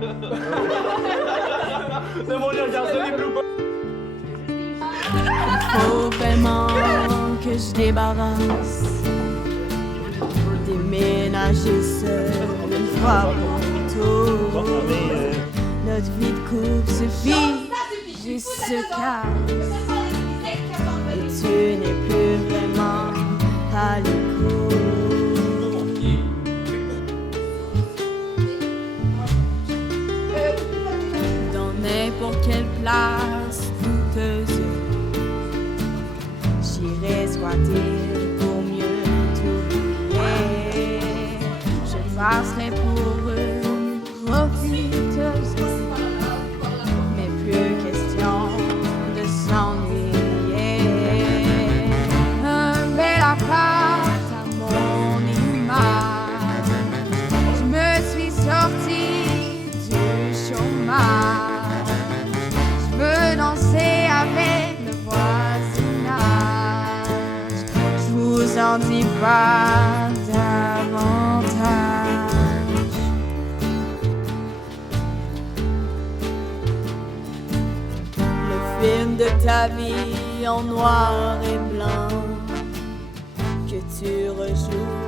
C'est mon Dieu, regarde ça, les bloopers. Faut vraiment que je débarrasse, déménager seul une fois pour tout. Notre vie de couple suffit, juste se casse. Et tu n'es plus vraiment à l'écoute. Dans n'importe quelle place douteuse, j'irai squatter pour mieux t'oublier. Je passerai pour une profiteuse, mais plus question de s'ennuyer. Un bel appart à mon image, je me suis sortie du chômage. Je veux danser avec le voisinage, je vous en dis pas davantage. Le film de ta vie en noir et blanc que tu rejoues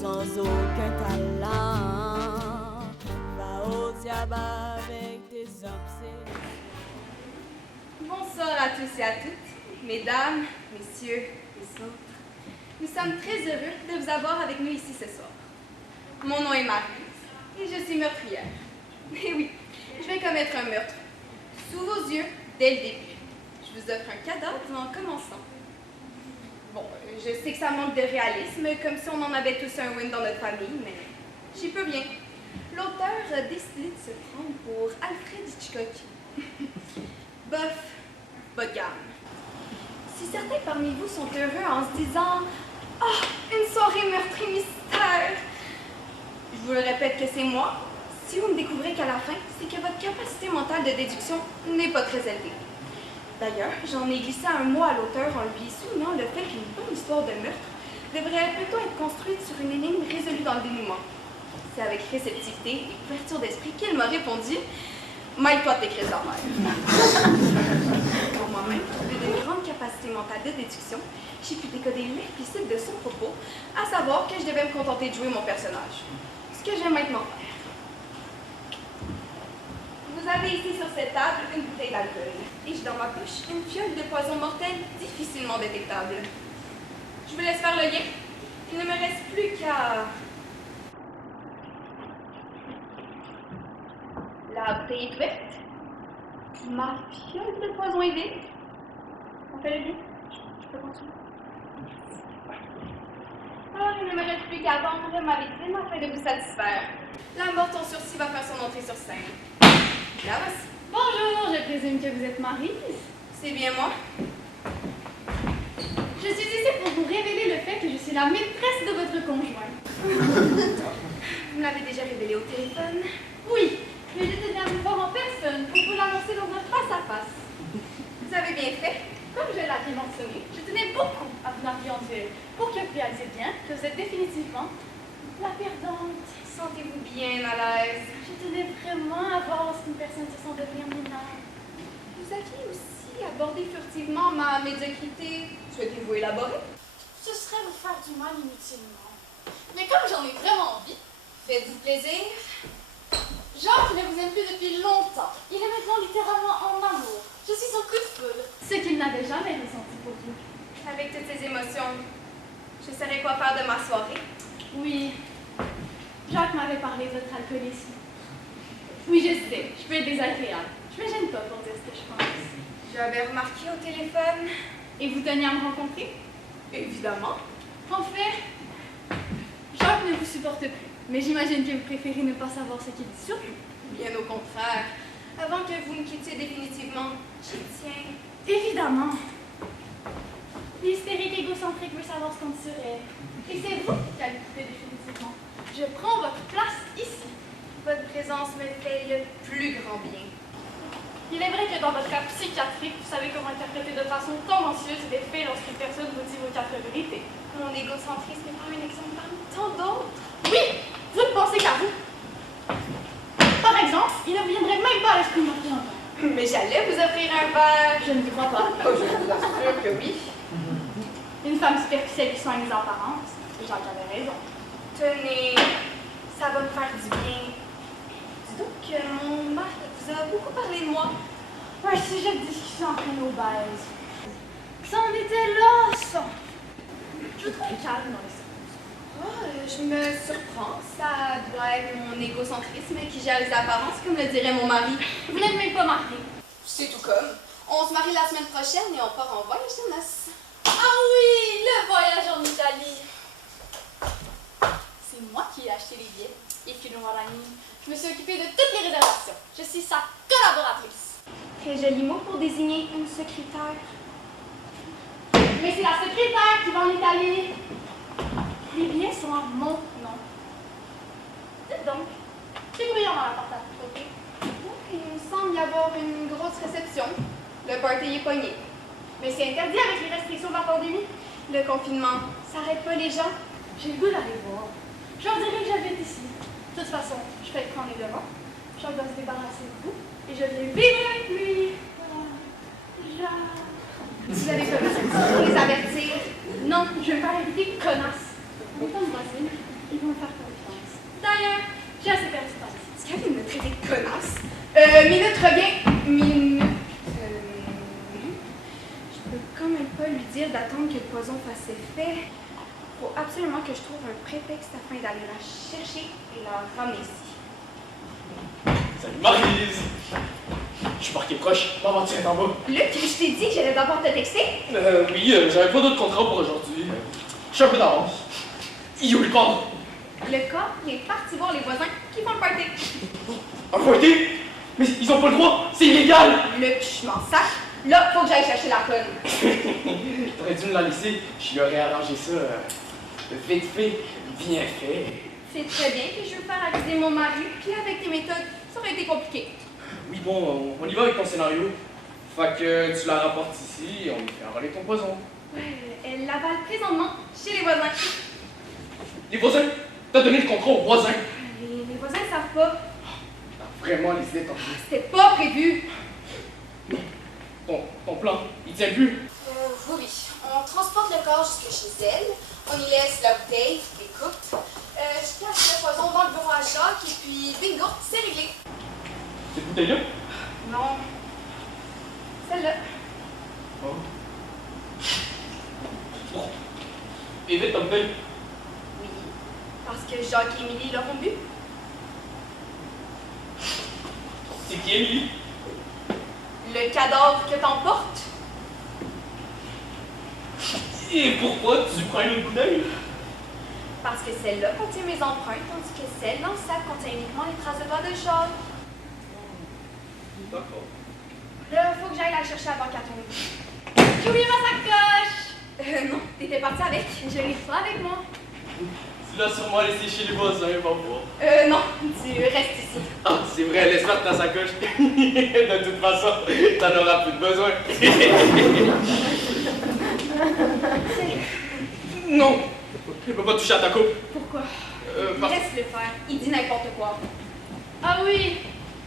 sans aucun talent, va au diable avec tes obsessions. Bonsoir à tous et à toutes, mesdames, messieurs, les autres. Nous sommes très heureux de vous avoir avec nous ici ce soir. Mon nom est Maryse et je suis meurtrière. Et oui, je vais commettre un meurtre sous vos yeux dès le début. Je vous offre un cadavre en commençant. Bon, je sais que ça manque de réalisme, comme si on en avait tous un win dans notre famille, mais j'y peux bien. L'auteur a décidé de se prendre pour Alfred Hitchcock. Bof, bas de gamme. Si certains parmi vous sont heureux en se disant « Ah, une soirée meurtre et mystère », je vous le répète que c'est moi. Si vous me découvrez qu'à la fin, c'est que votre capacité mentale de déduction n'est pas très élevée. D'ailleurs, j'en ai glissé un mot à l'auteur en lui soulignant le fait qu'une bonne histoire de meurtre devrait plutôt être construite sur une énigme résolue dans le dénouement. C'est avec réceptivité et ouverture d'esprit qu'il m'a répondu « Maille-toi tes crises d'enfer ». Pour moi-même, doté d'une grande capacité mentale de déduction, j'ai pu décoder l'implicite de son propos, à savoir que je devais me contenter de jouer mon personnage. Ce que je vais maintenant faire. Vous avez ici sur cette table une bouteille d'alcool, et j'ai dans ma poche une fiole de poison mortel difficilement détectable. Je vous laisse faire le lien. Il ne me reste plus qu'à... La bouteille est ouverte. Ma fiole de poison est vide. On fait le lien. Je peux continuer. Alors, il ne me reste plus qu'à attendre ma victime afin de vous satisfaire. La morte en sursis va faire son entrée sur scène. Là, voici. Bonjour, je présume que vous êtes Maryse. C'est bien moi. Je suis ici pour vous révéler le fait que je suis la maîtresse de votre conjoint. Vous me l'avez déjà révélé au téléphone. Oui, mais je tenais à vous voir en personne pour vous l'annoncer dans un face-à-face. Vous avez bien fait. Comme je l'avais mentionné, je tenais beaucoup à vous marier en duel pour que vous réalisiez bien que vous êtes définitivement la perdante. Sentez-vous bien à l'aise. Je tenais vraiment à voir si une personne se sent devenir minable. Vous aviez aussi abordé furtivement ma médiocrité. Souhaitez-vous élaborer? Ce serait vous faire du mal inutilement. Mais comme j'en ai vraiment envie, Faites-vous plaisir? Jacques ne vous aime plus depuis longtemps. Il est maintenant littéralement en amour. Je suis son coup de foudre. Ce qu'il n'avait jamais ressenti pour vous. Avec toutes ces émotions, je saurais quoi faire de ma soirée. Oui. Jacques m'avait parlé de votre alcoolisme. Oui, je sais, je peux être désagréable. Je me gêne pas pour dire ce que je pense. J'avais remarqué au téléphone. Et vous teniez à me rencontrer? Évidemment. En fait, Jacques ne vous supporte plus. Mais j'imagine que vous préférez ne pas savoir ce qu'il dit sur vous. Bien au contraire. Avant que vous me quittiez définitivement, j'y tiens. Évidemment. L'hystérique égocentrique veut savoir ce qu'on serait. Et c'est vous qui allez quitter définitivement. Je prends votre place ici. Votre présence me fait le plus grand bien. Il est vrai que dans votre cas psychiatrique, vous savez comment interpréter de façon tendancieuse des faits lorsqu'une personne vous dit vos quatre vérités. Mon égocentrisme est pas un exemple parmi tant d'autres. Oui, vous ne pensez qu'à vous. Par exemple, il ne Mais j'allais vous offrir un verre. Je ne y crois pas. Oh, je vous assure que oui. Une femme superficielle qui soigne les apparences. Jacques avait raison. Tenez, ça va me faire du bien. Dis donc que mon mari vous a beaucoup parlé de moi. Un sujet de discussion entre nos baises. Ça en était là, ça. Je vous trouve calme dans les circonstances. Oh, je me surprends. Ça doit être mon égocentrisme qui gère les apparences, comme le dirait mon mari. Vous n'êtes même pas marié. C'est tout comme. On se marie la semaine prochaine et on part en voyage de noces. Ah oui, le voyage en Italie. C'est moi qui ai acheté les billets. Et puis je me suis occupée de toutes les réservations. Je suis sa collaboratrice. Très joli mot pour désigner une secrétaire. Mais c'est la secrétaire qui va en Italie. Les billets sont en mon nom. Dites donc, c'est bruyant dans la porte à côté. Il me semble y avoir une grosse réception. Le party est pogné. Mais c'est interdit avec les restrictions de la pandémie. Le confinement, ça arrête pas les gens. J'ai le goût d'aller voir. Je leur dirai que j'habite ici. De toute façon, je fais prendre les devants. Jacques doit se débarrasser de vous. Et je viens vivre avec lui. Jacques. Vous avez pas besoin pour les avertir. Non, je vais me faire éviter connasse. Mon temps voisine, ils vont me faire confiance. D'ailleurs, j'ai assez perdu de temps. Est-ce qu'elle vient de me traiter de connasse? Minute, reviens. Minute. Je peux quand même pas lui dire d'attendre que le poison fasse effet. Faut absolument que je trouve un prétexte afin d'aller la chercher et la ramener ici. Salut Maryse! Je suis parqué proche, maman tient en bas. Luc, je t'ai dit que j'allais d'abord te texter. Oui, j'avais pas d'autre contrat pour aujourd'hui. Je suis un peu d'avance. Il est où le corps? Le corps, il est parti voir les voisins qui font le party. Un party? Mais ils ont pas le droit, c'est illégal! Luc, je m'en sac. Là, faut que j'aille chercher la conne. T'aurais dû me la laisser, je lui aurais arrangé ça vite fait, bien fait. C'est très bien que je veux faire accuser mon mari, puis avec tes méthodes, ça aurait été compliqué. Oui, bon, on y va avec ton scénario. Fait que tu la rapportes ici et on lui fait avaler ton poison. Ouais, elle l'avale présentement chez les voisins. Les voisins? T'as donné le contrat aux voisins? Les voisins savent pas. T'as vraiment les idées ton C'était pas prévu. Ton plan, il tient plus. Oui. On transporte le corps jusque chez elle. On y laisse la bouteille, les coupes. Je cache le poison dans le bureau à Jacques et puis bingo, c'est réglé. Cette bouteille-là? Non. Celle-là. Oh. Oh. Et vite ta bouteille. Oui. Parce que Jacques et Émilie l'auront bu. C'est qui Émilie? Le cadavre que t'emportes. Et pourquoi tu prends une bouteille? Parce que celle-là contient mes empreintes, tandis que celle dans le sac contient uniquement les traces de pas de Jacques. D'accord. Là, faut que j'aille la chercher avant qu'elle tombe. J'ai oublié ma sacoche. Non, t'étais partie avec. Je l'ai pas avec moi. Tu l'as sûrement laissé chez les voisins, va voir. Non, tu restes ici. Ah, c'est vrai, laisse faire ta sacoche. De toute façon, t'en auras plus besoin. Non! Je peux pas toucher à ta coupe. Pourquoi? Laisse-le faire. Il dit n'importe quoi. Ah oui,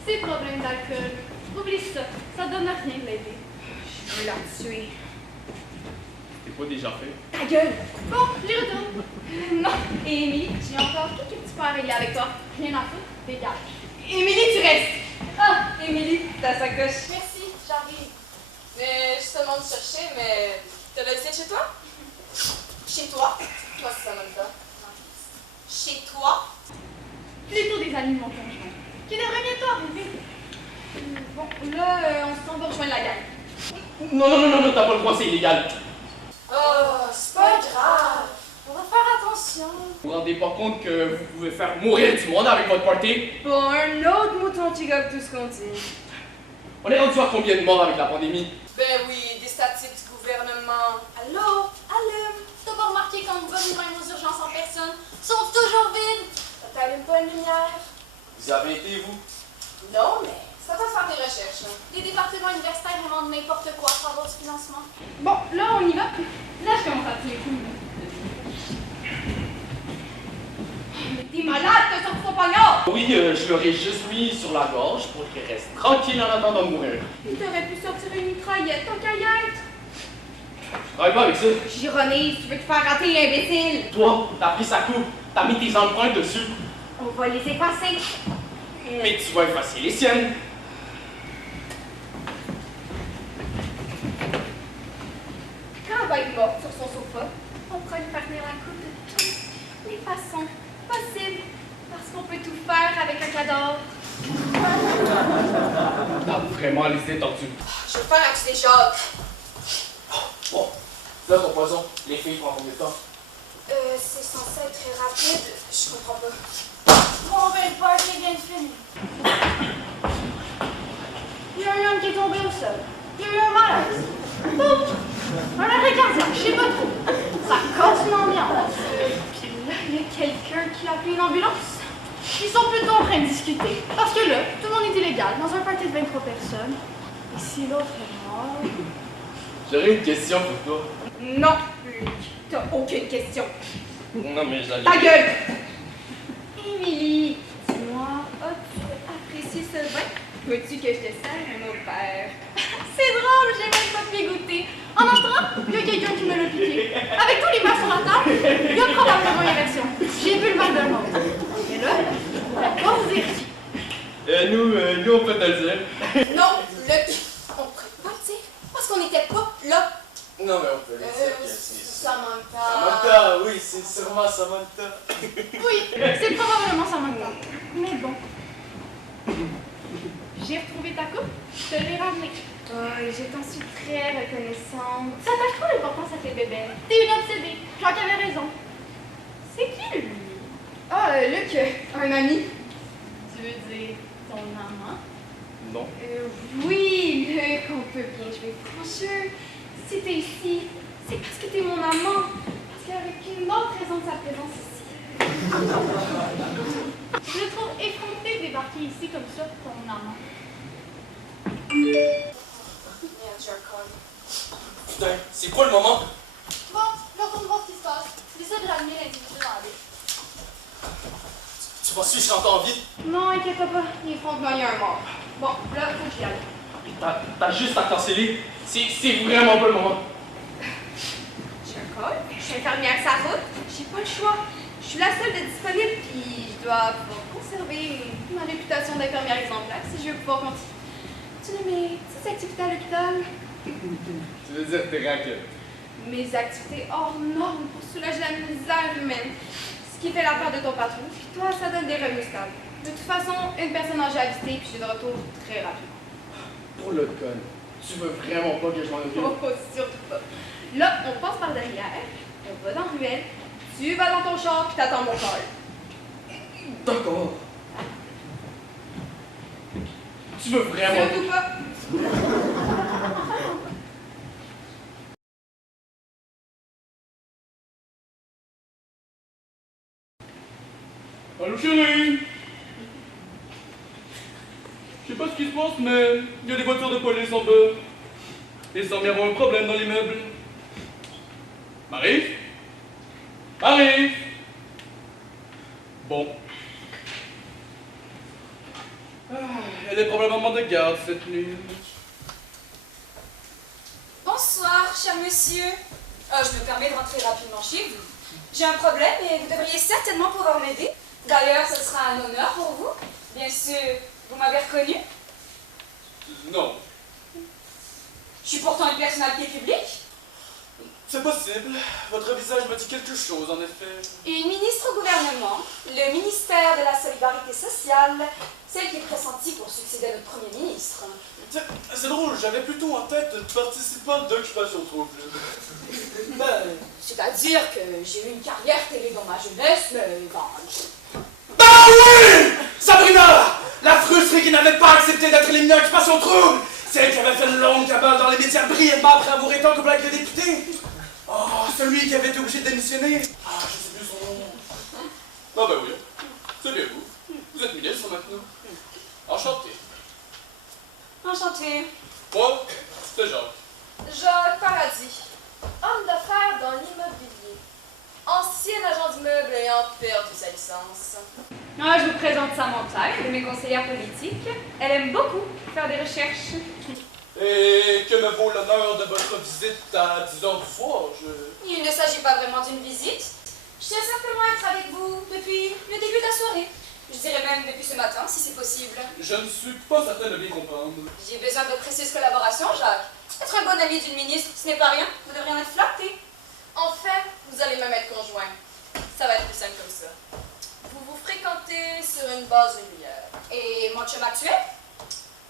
c'est problème d'alcool. Oublie ça, ça donne à rien de l'aider. Je veux la tuer. C'est pas déjà fait? Ta gueule! Bon, j'y retourne. Non. Et Émilie, j'ai encore quelques petits points à régler avec toi. Rien à foutre, dégage. Émilie, tu restes! Ah, Émilie, ta sacoche. Merci, j'arrive. Mais je te demande de chercher, mais t'as la visite chez toi? Chez toi? Moi, ça même pas. Chez toi? Plutôt des amis de mon conjoint, qui devrait bientôt arriver. Bon, là, on s'en va rejoindre la gang. Non, t'as pas le droit, c'est illégal. Oh, c'est pas grave. On va faire attention. Vous vous rendez pas compte que vous pouvez faire mourir du monde avec votre party? Bon, un autre mouton qui gobe tout ce qu'on dit. On est rendu à combien de morts avec la pandémie? Ben oui, des statistiques du gouvernement. Allô? Allume. T'as pas remarqué quand nous venons aux urgences en personne, sont toujours vides. T'allumes pas une lumière? Vous avez été, vous? Non, mais ça va faire des recherches. Hein. Les départements universitaires inventent n'importe quoi pour avoir du financement. Bon, là, on y va. Là, je commence à tirer coups. Mais t'es malade, t'as sorti ton poignard! Oui, je l'aurais juste mis sur la gorge pour qu'il reste tranquille en attendant de mourir. Il t'aurait pu sortir une mitraillette, tant qu'à y être. Je travaille pas avec ça. J'ironise, tu veux te faire rater, imbécile! Toi, t'as pris sa coupe, t'as mis tes empreintes dessus. On va les effacer. Mais tu vas effacer les siennes. Quand elle va être morte sur son sofa, on pourra lui faire tenir la coupe de toutes les façons possibles. Parce qu'on peut tout faire avec un cadavre. T'as vraiment les idées tordues. Je vais faire accuser Jacques. Bon, là ton poison, les filles prennent combien de temps? C'est censé être très rapide. Je comprends pas. Bon, ben, le party vient de finir. Il y a un homme qui est tombé au sol. Il y a eu un malaise. Boum! Un arrêt cardiaque, je sais pas trop. Ça casse l'ambiance. Puis là, il y a quelqu'un qui a appelé une ambulance. Ils sont plutôt en train de discuter. Parce que là, tout le monde est illégal dans un party de 23 personnes. Et si l'autre est mort... J'aurais une question pour toi. Non, Luc, t'as aucune question. Non, mais j'allais. Ta gueule! Émilie, dis-moi, as-tu apprécié ce vin? Veux-tu que je te sers un autre verre? C'est drôle, j'ai même pas pu goûter. En entrant, il y a quelqu'un qui me l'a piqué. Avec tous les verres sur la table, il y a probablement une érection. J'ai bu le verre d'un autre. Et là, je pourrais pas vous dire qui. Nous, on peut te le dire. Non, Luc, on pourrait pas le dire. Parce qu'on n'était pas là. Non, mais on peut le dire que c'est ça. Samantha. Samantha, oui, c'est sûrement Samantha. Oui, c'est probablement Samantha. Mais bon. J'ai retrouvé ta coupe, je te l'ai ramenée. Oh, je t'en suis très reconnaissante. Ça attache trop d'importance à tes bébés. T'es une obsédée. Jacques avait raison. C'est qui, lui? Ah, Luc, un ami. Tu veux dire ton amant? Non. Oui, Luc, on peut bien jouer francheux. Si t'es ici, c'est parce que t'es mon amant. Parce qu'il n'y aurait qu'une autre raison de sa présence ici. Je le trouve effronté de débarquer ici comme ça, ton amant. Merde, j'ai un col. Putain, c'est quoi le moment? Bon, je retourne voir ce qui se passe. J'essaie de ramener l'individu dans la ville. Tu penses que je suis encore en vie? Non, inquiète pas, il est frontement, il y a un mort. Bon, là, faut que j'y aille. T'as juste à canceller. C'est vraiment pas le moment. J'ai un col, je suis infirmière sa route, j'ai pas le choix. Je suis la seule de disponible, puis je dois pouvoir conserver ma réputation d'infirmière exemplaire si je veux pouvoir continuer mes petites activités à l'hôpital. Tu veux dire tes raclettes? Mes activités hors normes pour soulager la misère humaine. Ce qui fait l'affaire de ton patron, puis toi, ça donne des revenus stables. De toute façon, une personne âgée à visiter, puis je suis de retour très rapidement. Pour le con, tu veux vraiment pas que je m'en occupe? Oh, surtout pas. Là, on passe par derrière, on va dans la ruelle, tu vas dans ton char, puis t'attends mon col. D'accord. Tu veux vraiment... Surtout pas. Allô chérie! Je sais pas ce qui se passe, mais il y a des voitures de police en bas. Il semble y avoir un problème dans l'immeuble. Marie? Marie? Bon. Elle est probablement de garde cette nuit. Bonsoir, cher monsieur. Je me permets de rentrer rapidement chez vous. J'ai un problème et vous devriez certainement pouvoir m'aider. D'ailleurs, ce sera un honneur pour vous. Bien sûr, vous m'avez reconnu. Non. Je suis pourtant une personnalité publique. C'est possible. Votre visage me dit quelque chose, en effet. Une ministre au gouvernement, le ministère de la Solidarité sociale, celle qui est pressentie pour succéder à notre Premier ministre. Tiens, c'est drôle, j'avais plutôt en tête de participant d'Occupation Trouble. Ben... C'est-à-dire que j'ai eu une carrière télé dans ma jeunesse, mais bon... Bah oui! Sabrina! La frustrée qui n'avait pas accepté d'être éliminée à Occupation Trouble! Celle qui avait fait une longue cabale dans les médias brièvement après avoir été en couple avec le député! Oh, celui qui avait été obligé de démissionner! Ah, je sais plus son nom. Ah ben oui, c'est bien vous. Vous êtes ministre maintenant. Enchanté. Enchantée. Moi, c'est Jacques. Jacques Paradis, homme d'affaires dans l'immobilier. ancien agent d'immeuble ayant perdu sa licence. Ah, je vous présente Samantha, une de mes conseillères politiques. Elle aime beaucoup faire des recherches. Et que me vaut l'honneur de votre visite à 10 h du soir? Il ne s'agit pas vraiment d'une visite. Je tiens simplement à être avec vous depuis le début de la soirée. Je dirais même depuis ce matin, si c'est possible. Je ne suis pas certain de bien comprendre. J'ai besoin de précieuses collaborations, Jacques. Être un bon ami d'une ministre, ce n'est pas rien. Vous devriez en être flatté. En fait, vous allez même être conjoints. Ça va être plus simple comme ça. Vous vous fréquentez sur une base régulière. Et mon chum actuel?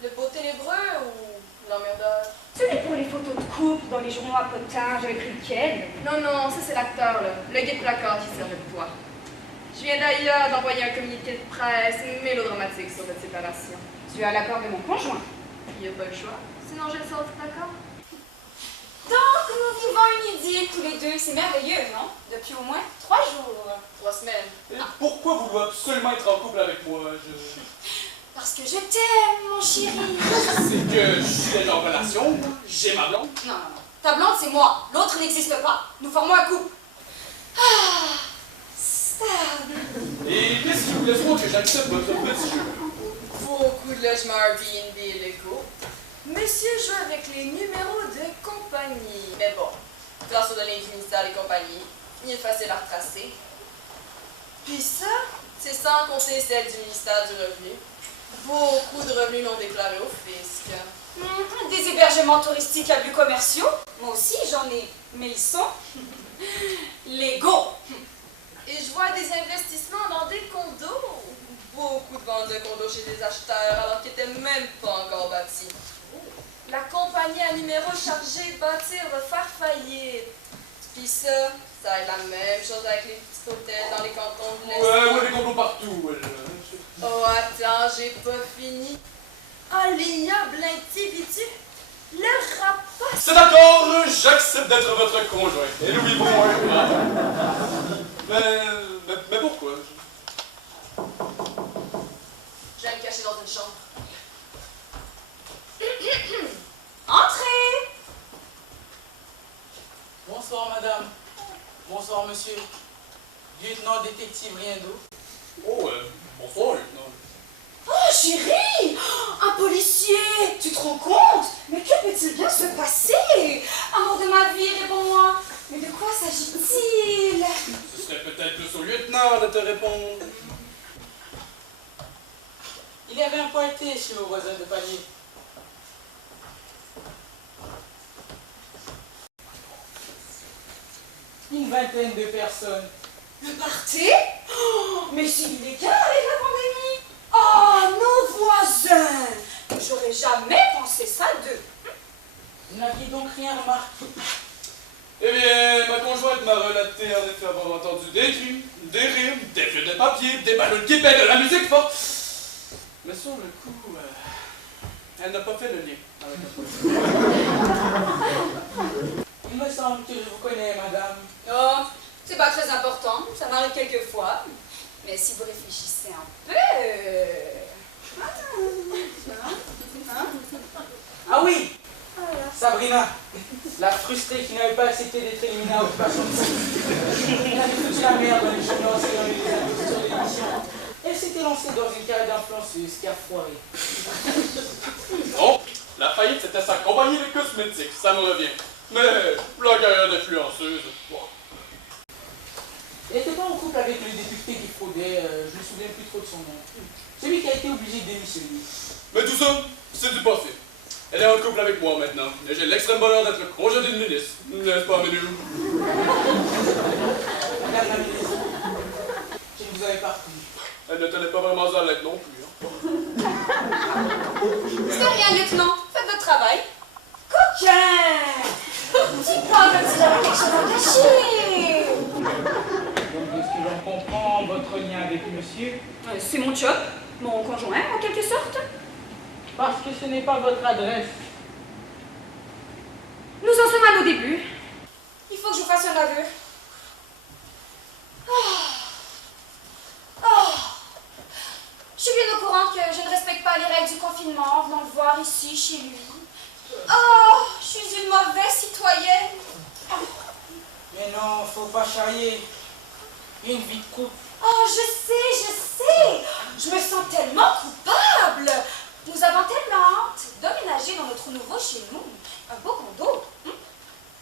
Le beau ténébreux ou l'emmerdeur? Celui pour les photos de couple dans les journaux à potage avec lequel? Non, ça c'est l'acteur, là. Le guide placard qui servait de toi. Je viens d'ailleurs d'envoyer un communiqué de presse mélodramatique sur votre séparation. Tu as l'accord de mon conjoint. Il n'y a pas le choix. Sinon, je le sors de l'accord. Donc, nous vivons une idylle tous les deux. C'est merveilleux, non? Depuis au moins 3 jours. 3 semaines. Et pourquoi vouloir absolument être en couple avec moi? Parce que je t'aime, mon chéri. C'est que je suis déjà en relation, j'ai ma blonde. Non. Ta blonde, c'est moi. L'autre n'existe pas. Nous formons un couple. Ah, stable. Et qu'est-ce qui vous laissera que j'accepte votre petit jeu? Beaucoup de logements Airbnb illégaux. Monsieur joue avec les numéros de compagnie. Mais bon, grâce aux données du ministère des compagnies, il est facile à retracer. Puis ça, c'est sans compter celle du ministère du Revenu. Beaucoup de revenus non déclarés au fisc. Des hébergements touristiques à but commerciaux. Moi aussi, j'en ai. Mais ils sont légaux. Et je vois des investissements dans des condos. Beaucoup de ventes de condos chez des acheteurs alors qu'ils n'étaient même pas encore bâtis. La compagnie à numéro chargée de bâtir va faire faillite. Puis ça va être la même chose avec les petits hôtels dans les cantons de l'Est. Ouais, les condos partout. Oh, attends, j'ai pas fini. Ah, l'ignoble individu, le rapace. C'est d'accord, j'accepte d'être votre conjoint. Et nous vivons mais pourquoi? Je vais me cacher dans une chambre. Entrez! Bonsoir madame. Bonsoir monsieur. Lieutenant détective Riendo. Oh, bonsoir, lieutenant. Oh, chérie! Un policier! Tu te rends compte? Mais que peut-il bien se passer? Amour de ma vie, réponds-moi. Mais de quoi s'agit-il? Ce serait peut-être plus au lieutenant de te répondre. Il y avait un pointé chez vos voisins de palier. Une vingtaine de personnes. Le party? Oh, mais c'est illégal avec la pandémie! Oh, nos voisins! J'aurais jamais pensé ça d'eux. Vous n'aviez donc rien remarqué? Eh bien, ma conjointe m'a relaté en effet avoir entendu des cris, des rires, des feux de papier, des ballons qui pètent, de la musique forte. Mais sur le coup, elle n'a pas fait le lien avec la police. Il me semble que je vous connais, madame. Oh, c'est pas très important, ça m'arrive quelquefois. Mais si vous réfléchissez un peu... Ah oui! Sabrina, la frustrée qui n'avait pas accepté d'être éliminée à Occupation de Paris. Elle avait foutu la merde dans les journaux et dans les avis sur l'émission. Elle s'était lancée dans une carrière d'influenceuse qui a foiré. Bon, la faillite c'était sa compagnie de cosmétiques, ça me revient. Mais la carrière d'influenceuse, bon. Elle n'était pas en couple avec le député qui fraudait, je ne me souviens plus trop de son nom. Celui qui a été obligé de démissionner. Mais tout ça, c'est du passé. Elle est en couple avec moi maintenant, et j'ai l'extrême bonheur d'être congédié de ministre. N'est-ce pas, Ménil? Madame la ministre, je ne vous avais pas reconnu. Elle ne tenait pas vraiment à l'être non plus. Hein. C'est rien, lieutenant. Faites votre travail. Coquin! Dis pas comme si j'avais quelque chose à cacher. Donc, de ce que j'en comprends, votre lien avec monsieur? C'est mon chum, mon conjoint en quelque sorte. Parce que ce n'est pas votre adresse. Nous en sommes à nos débuts. Il faut que je vous fasse un aveu. Je suis bien au courant que je ne respecte pas les règles du confinement en venant le voir ici, chez lui. Oh, je suis une mauvaise citoyenne. Mais non, faut pas charrier. Une vie de couple. Oh, je sais. Je me sens tellement coupable. Nous avons tellement hâte d'emménager dans notre nouveau chez nous. Un beau condo.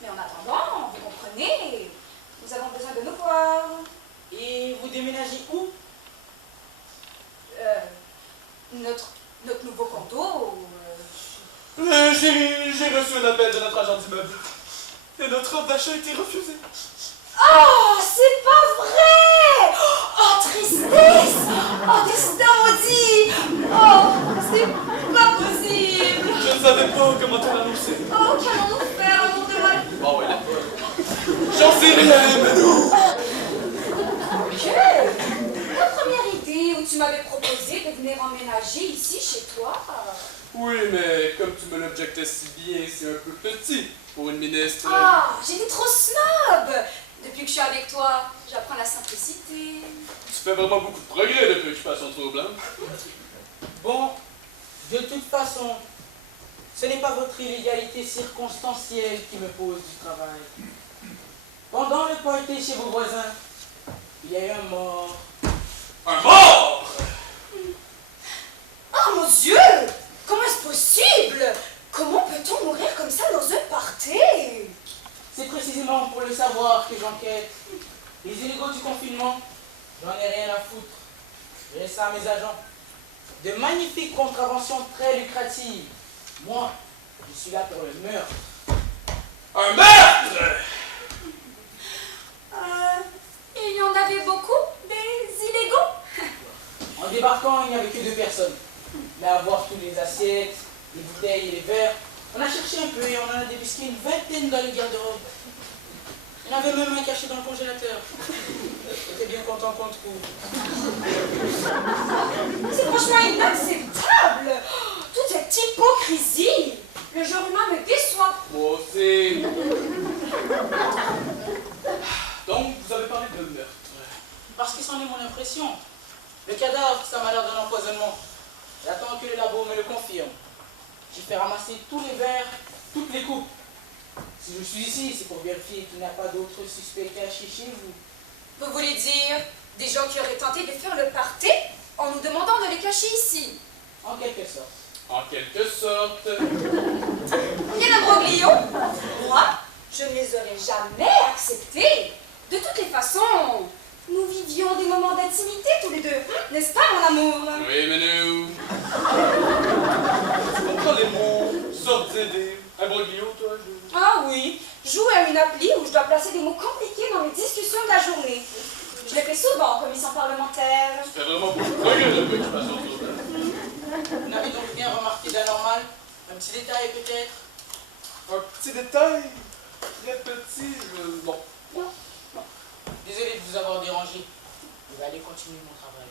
Mais en attendant, vous comprenez, nous avons besoin de nous voir. Et vous déménagez où? Notre nouveau condo. J'ai reçu un appel de notre agent d'immeuble. Et notre offre d'achat a été refusée. Oh, c'est pas vrai! Oh, tristesse! Oh, destin maudit! Oh, c'est pas possible! Je ne savais pas comment te l'annoncer. Oh, qu'allons-nous faire, amour de mal? Bon, ouais, là. J'en sais rien, Manou. Ok! La première idée où tu m'avais proposé de venir emménager ici chez toi. Oui, mais comme tu me l'objectais si bien, c'est un peu petit pour une ministre. Ah, j'étais trop snob! Depuis que je suis avec toi, j'apprends la simplicité. Tu fais vraiment beaucoup de progrès depuis que je passe en trouble, hein? Bon, de toute façon, ce n'est pas votre illégalité circonstancielle qui me pose du travail. Pendant le party chez vos voisins, il y a eu un mort. Un mort! Oh mon Dieu! Comment est-ce possible? Comment peut-on mourir comme ça dans un party? C'est précisément pour le savoir que j'enquête. Les illégaux du confinement, j'en ai rien à foutre. Je laisse ça à mes agents. De magnifiques contraventions très lucratives. Moi, je suis là pour le meurtre. Un meurtre! Il y en avait beaucoup, des illégaux? En débarquant, il n'y avait que 2 personnes. Mais à voir tous les assiettes, les bouteilles et les verres, on a cherché un peu et on en a débusqué une vingtaine dans les garde-robes. Il y en avait même un caché dans le congélateur. J'étais bien content qu'on le trouve. C'est franchement inacceptable! Toute cette hypocrisie! Le genre humain me déçoit. Moi aussi. Donc, vous avez parlé de meurtre. Parce que c'en est mon impression. Le cadavre, ça m'a l'air d'un empoisonnement. J'attends que le labo me le confirme. J'ai fait ramasser tous les verres, toutes les coupes. Si je suis ici, c'est pour vérifier qu'il n'y a pas d'autres suspects cachés chez vous. Vous voulez dire des gens qui auraient tenté de faire le party en nous demandant de les cacher ici? En quelque sorte. En quelque sorte. Bien imbroglio. Moi, je ne les aurais jamais acceptés. De toutes les façons, nous vivions des moments d'intimité tous les deux. N'est-ce pas, mon amour? Oui, Manou. Tu comprends les mots sordides, imbroglio, toi? Ah oui, jouer à une appli où je dois placer des mots compliqués dans mes discussions de la journée. Je le fais souvent en commission parlementaire. Tu fais vraiment beaucoup de progrès depuis que je passe en trouble. Vous n'avez donc rien remarqué d'anormal? Un petit détail peut-être? Un petit détail, très petit, non. Désolé de vous avoir dérangé. Je vais aller continuer mon travail.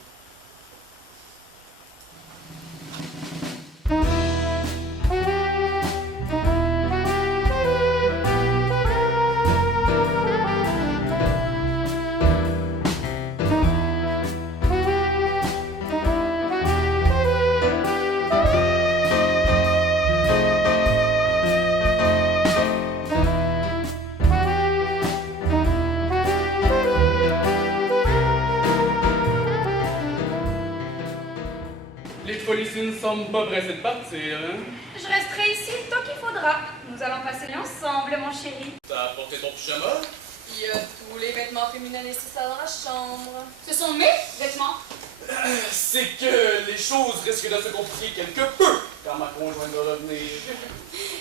Les policiers ne semblent pas pressés de partir, hein? Je resterai ici le temps qu'il faudra. Nous allons passer la nuit ensemble, mon chéri. T'as apporté ton pyjama? Il y a tous les vêtements féminins nécessaires dans la chambre. Ce sont mes vêtements. C'est que les choses risquent de se compliquer quelque peu quand ma conjointe va revenir.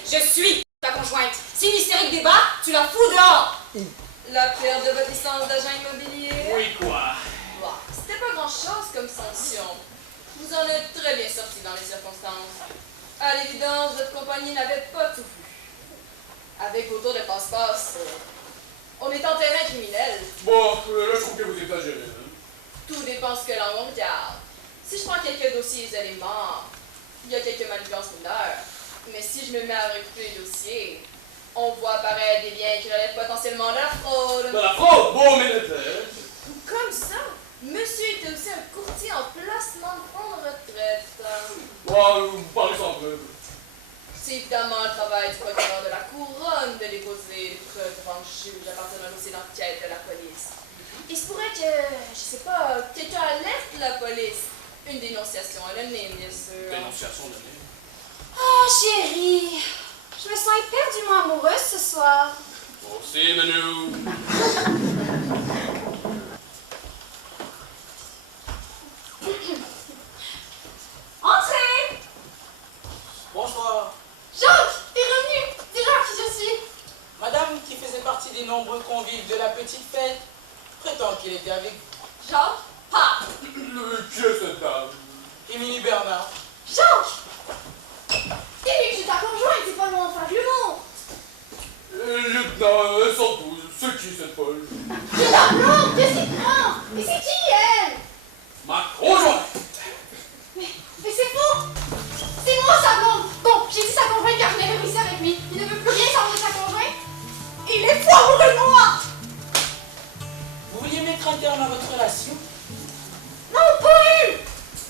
Je suis ta conjointe. Si une hystérique débat, tu la fous dehors. La perte de votre licence d'agent immobilier. Oui, quoi? Bon, c'était pas grand-chose comme sanction. Vous en êtes très bien sorti dans les circonstances. À l'évidence, votre compagnie n'avait pas tout vu. Avec vos tours de passe-passe, on est en terrain criminel. Bon, là, je trouve que vous exagérez, hein? Tout dépend ce que l'on regarde. Si je prends quelques dossiers isolément, il y a quelques manigances mineures. Mais si je me mets à recouper les dossiers, on voit apparaître des biens qui relèvent potentiellement de la fraude. De la fraude, bon militaire! Comme ça, monsieur était aussi un courtier en placement de fonds de retraite. Bon, vous parlez sans preuve. C'est évidemment le travail du procureur de la couronne de déposer les preuves devant le juge à partir d'un dossier d'enquête de la police. Il se pourrait que, je sais pas, quelqu'un alerte la police. Une dénonciation anonyme, bien sûr. Dénonciation anonyme. Oh, chérie, je me sens éperdument amoureuse ce soir. Moi aussi, Manu. Entrez! Bonsoir. Jacques, t'es revenu. Dis-leur qui je suis. Madame, qui faisait partie des nombreux convives de la petite fête, prétend qu'il était avec Jacques, pas. Qui est cette dame? Émilie Bernard. Jacques! Dis-lui que je ta conjointe, c'est pas mon frère Clément. Lieutenant, elles sont 12. C'est qui cette folle? C'est la blonde, qu'est-ce qu'il prend? Et c'est qui elle? Ma conjointe! Mais c'est faux! C'est moi sa blonde! Bon, j'ai dit sa conjointe car je l'ai réussi avec lui. Il ne veut plus rien savoir de sa conjointe. Il est fou amoureux de moi! Vous vouliez mettre un terme à votre relation? Non, pas elle!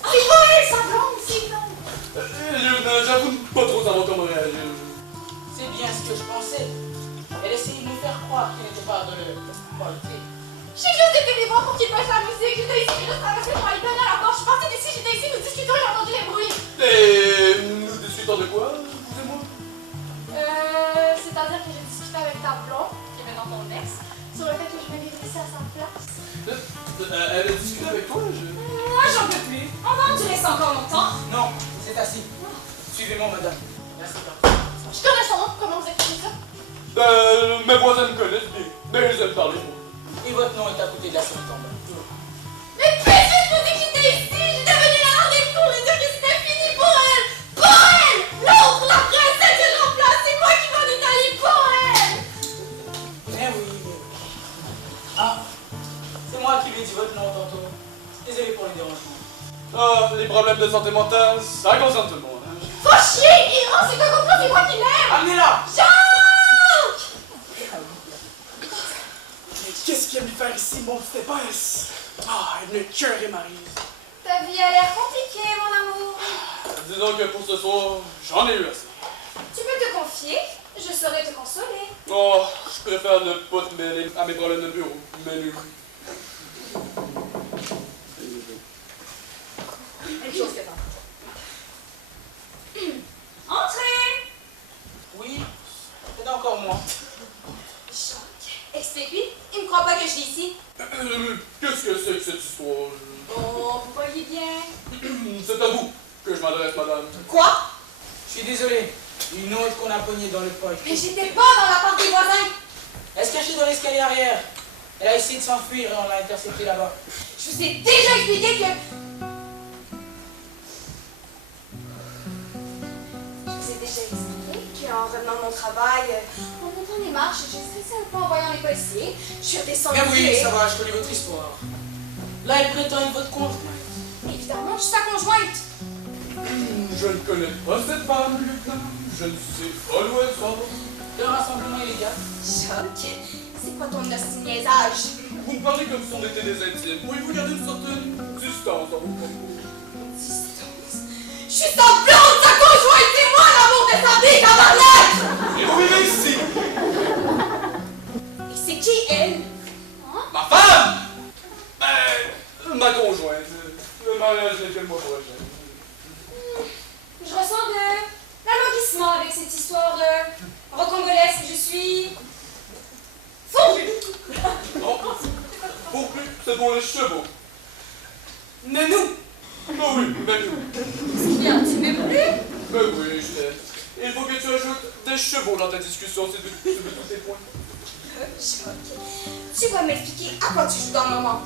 C'est pas elle sa blonde, c'est non! Lieutenant, j'avoue pas trop savoir comment réagir. C'est bien ce que je pensais. Elle essayait de nous faire croire qu'il n'était pas de qualité. J'ai juste été les voir pour qu'il fasse la musique. J'étais ici, j'ai juste traversé pour aller donner à la porte. Je suis partie d'ici, j'étais ici, nous discutons, j'ai entendu les bruits. Et nous discutons de quoi, excusez-moi? C'est-à-dire que j'ai discuté avec ta blonde, qui est maintenant ton ex, sur le fait que je venais vivre ici à sa place. Elle a discuté avec toi, Moi, j'en peux plus. On va en durer ça encore longtemps. Non, c'est assis. Suivez-moi, madame. Merci. Je connais son nom, comment vous écrivez ça? Mes voisins me connaissent bien, mais ils aiment parler. Et votre nom est à côté de la septembre. Mais putain, je vous dis que j'étais ici, j'étais venue la rendez pour lui dire que c'était fini pour elle! Pour elle! L'autre, la princesse que je remplace, c'est moi qui m'en est allée pour elle! Eh oui, eh oui. Ah, c'est moi qui lui ai dit votre nom tantôt. Désolé pour le dérangement. Ah, les problèmes de santé mentale, ça concerne tout le monde. Hein. Faut chier, Iran, c'est un complot, c'est moi qui l'aime! Amenez-la! Jacques! Mais qu'est-ce qu'il aime lui faire ici, mon petit épaisse? Ah, elle me cœur et Marie. Ta vie a l'air compliquée, mon amour. Disons que pour ce soir, j'en ai eu assez. Tu peux te confier, je saurai te consoler. Oh, je préfère ne pas te mêler à mes problèmes de bureau, Manu. Une chose que t'as. Entrez! Oui, c'est encore moi. Jacques, explique-lui. Il ne croit pas que je suis ici. Qu'est-ce que c'est que cette histoire? Oh, vous voyez bien. C'est à vous que je m'adresse, madame. Quoi? Je suis désolé. Une autre qu'on a pognée dans le poche. Mais j'étais pas dans la part des voisins. Elle se cachait dans l'escalier arrière. Elle a essayé de s'enfuir et on l'a interceptée là-bas. Je vous ai déjà expliqué que... En revenant de mon travail, en montant les marches, j'ai stressé un peu en voyant les policiers. Je suis redescendue. Mais oui, et- ça va, je connais votre histoire. Là, elle prétend être votre conjointe. Évidemment, je suis sa conjointe. Je ne connais pas cette femme, lieutenant. Je ne sais pas d'où elle sort. Le rassemblement illégal. Choc, c'est quoi ton hostie niaisage? Vous me parlez comme si on était des intimes. Pouvez-vous garder une certaine distance dans vos propos? Distance? Je suis sa blonde, sa conjointe, c'est moi l'amour de sa vie, tabarnak! Et vous vivez ici! Et c'est qui, elle? Ma femme! Ma conjointe. Le mariage n'est que le mois prochain. Je ressens de l'alourdissement avec cette histoire rocambolesque. Je suis... fondue! Non, pour plus, c'est pour les chevaux. Mais nous! Ah oui, mais nous. Est-ce qu'il y a un petit peu plus? Mais oui, je t'aime. Il faut que tu ajoutes des chevaux dans ta discussion, c'est de tous tes points. Choc. Tu vas m'expliquer à quoi tu joues dans le moment.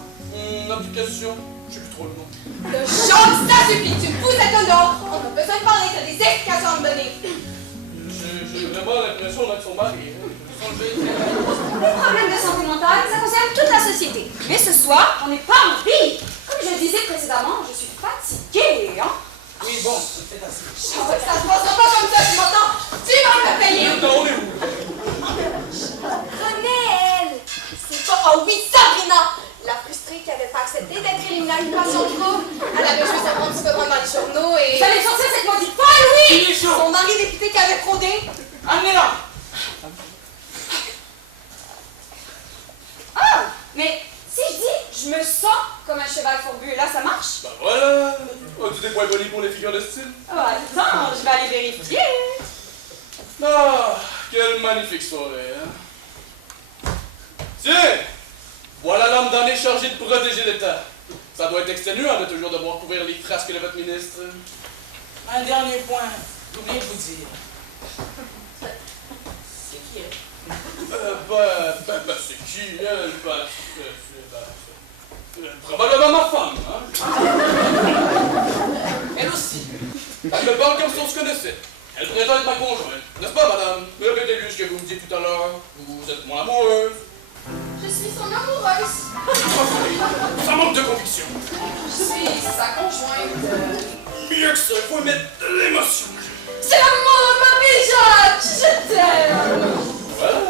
Application, je sais plus trop le nom. Le choc, ça suffit! Tu me pousses à ton nom! On a besoin de parler, t'as des explications à me donner! J'ai vraiment l'impression d'être son mari. Les problèmes de santé mentale, ça concerne toute la société. Mais ce soir, on n'est pas en pays. Comme je le disais précédemment, je suis fatiguée, hein? Oui, bon, c'est assez. Choc, ça se passe pas comme ça, tu m'entends? Tu vas me payer! Attends, on est où? Prenez elle! C'est pas... Oh oui, Sabrina! La frustrée qui avait pas accepté d'être éliminée à une passion de trouble. Elle avait juste à prendre un petit peu dans les journaux et... J'allais sortir cette maudite folle, oui! Il est chaud. Son mari député qui avait fraudé. Amenez-la! Ah! Mais si je dis As-tu des points polis pour les figures de style? Oh, attends, je vais aller vérifier. Ah, quelle magnifique soirée, hein? Tiens! Voilà l'homme d'année chargé de protéger l'État. Ça doit être exténuant de toujours devoir couvrir les frasques de votre ministre. Un dernier point, j'ai oublié de vous dire. C'est qui elle? C'est qui, elle? Probablement ma femme, hein? Elle aussi. Elle me parle comme si on se connaissait. Elle prétend être ma conjointe. N'est-ce pas, madame? Répétez-lui ce que vous me dites tout à l'heure. Vous êtes mon amoureuse. Je suis son amoureuse. Ça manque de conviction. Je suis sa conjointe. Mieux que ça, il faut mettre de l'émotion. C'est l'amour de ma vie, Jacques! Je t'aime! Voilà.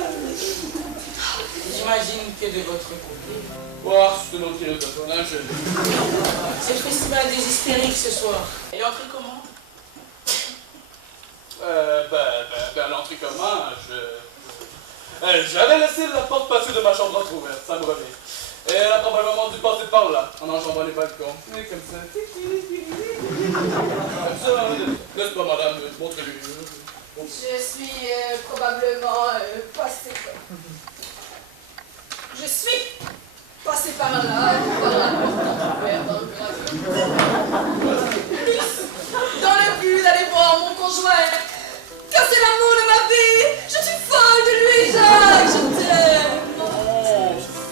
J'imagine que de votre côté. Oh, c'est une autre crise de personnage. C'est le festival des hystériques ce soir. Elle est entrée comment? L'entrée comment? J'avais laissé la porte passée de ma chambre entrouverte, ça me revient. Et elle a probablement dû passer par là, en enjambant les balcons. Et comme ça. Comme ça, n'est-ce pas, madame? Montrez-lui. Je suis probablement passée Je suis passée par là, par la porte ouverte dans le gravier. Dans le but d'aller voir mon conjoint. Car c'est l'amour de ma vie. Je suis folle de lui, Jacques. Je t'aime. Oh,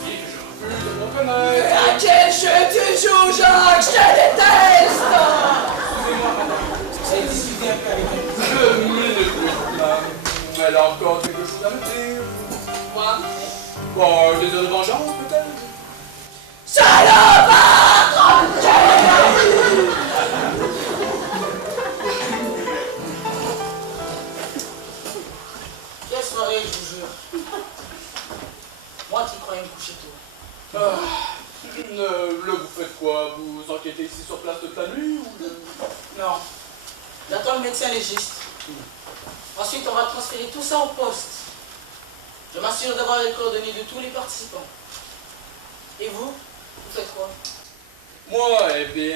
c'est que je refuse de me connaître. À quel jeu tu joues, Jacques? Je te déteste. Excusez-moi, madame. Vous avez discuté un peu avec elle. Elle a encore quelque chose à me dire. Moi? Bon, un désir de vengeance, peut-être? Quelle soirée, je vous jure. Moi qui croyais me coucher tôt. Là, vous faites quoi? Vous enquêtez ici sur place toute la nuit ou... Non. J'attends le médecin légiste. Ensuite, on va transférer tout ça au poste. Je m'assure d'avoir les coordonnées de tous les participants. Et vous faites quoi? Moi, eh bien...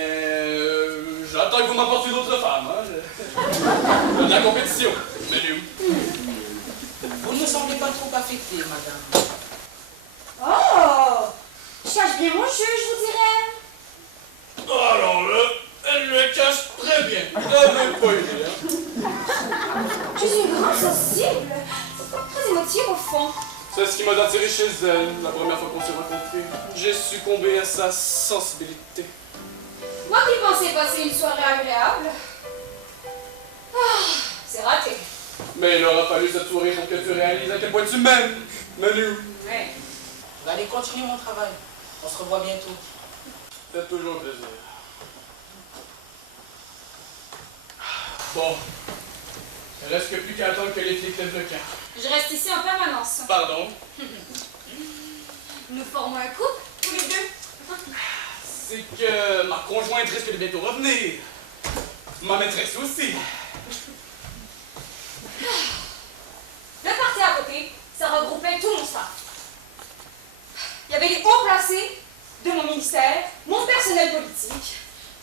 j'attends que vous m'apportiez d'autres femmes, hein. De la compétition. Mais où? Vous ne semblez pas trop affecté, madame. Oh! Je cache bien mon jeu, je vous dirais. Alors là, elle le cache très bien. T'avais pas idée, hein. Je suis une grande sensible. Très émotive au fond. C'est ce qui m'a attiré chez elle, la première fois qu'on s'est rencontrés. J'ai succombé à sa sensibilité. Moi qui pensais passer une soirée agréable. Ah, c'est raté. Mais il aura fallu cette soirée pour que tu réalises à quel point tu m'aimes, Manu. Ouais. Je vais aller continuer mon travail. On se revoit bientôt. C'est toujours plaisir. Bon. Il reste que plus qu'à attendre que les flics lèvent le camp. Je reste ici en permanence. Pardon? Nous formons un couple, tous les deux. C'est que ma conjointe risque de bientôt revenir. Ma maîtresse aussi. Le parti à côté, ça regroupait tout mon staff. Il y avait les hauts placés de mon ministère, mon personnel politique.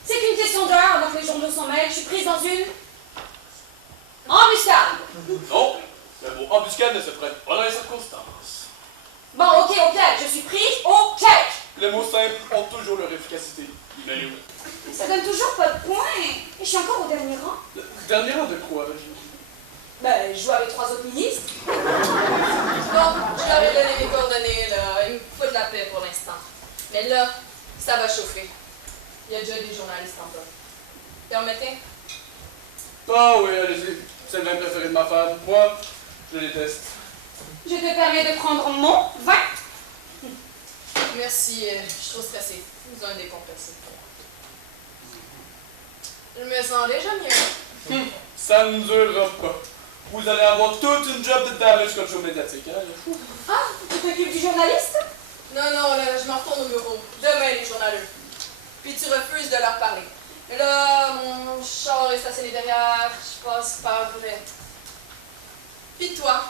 C'est qu'une question d'heure avant que les journaux s'en mêlent. Je suis prise dans une embuscade. Non, le mot embuscade ne se prête pas dans les circonstances. Bon, ok, je suis prise au cake. Les mots simples ont toujours leur efficacité. Mais oui. Ça donne toujours pas de points. Et je suis encore au dernier rang. Le dernier rang de quoi? Ben, je joue avec 3 autres ministres. Bon, je leur ai donné mes coordonnées, là. Ils me foutent la paix pour l'instant. Mais là, ça va chauffer. Il y a déjà des journalistes en bas. Permettez? Ah oui, allez-y. C'est le vin préféré de ma femme. Moi, je le déteste. Je te permets de prendre mon vin. Merci, je suis trop stressée. Vous en décompressé. Je me sens déjà mieux. Ça ne durera pas. Vous allez avoir toute une job de damage control médiatique, hein? Ah, tu t'occupes du journaliste? Non, là, je m'en retourne au bureau. Demain, les journaleux. Puis tu refuses de leur parler. Mais là, mon char est stationné derrière. Je passe par vrai. Puis toi,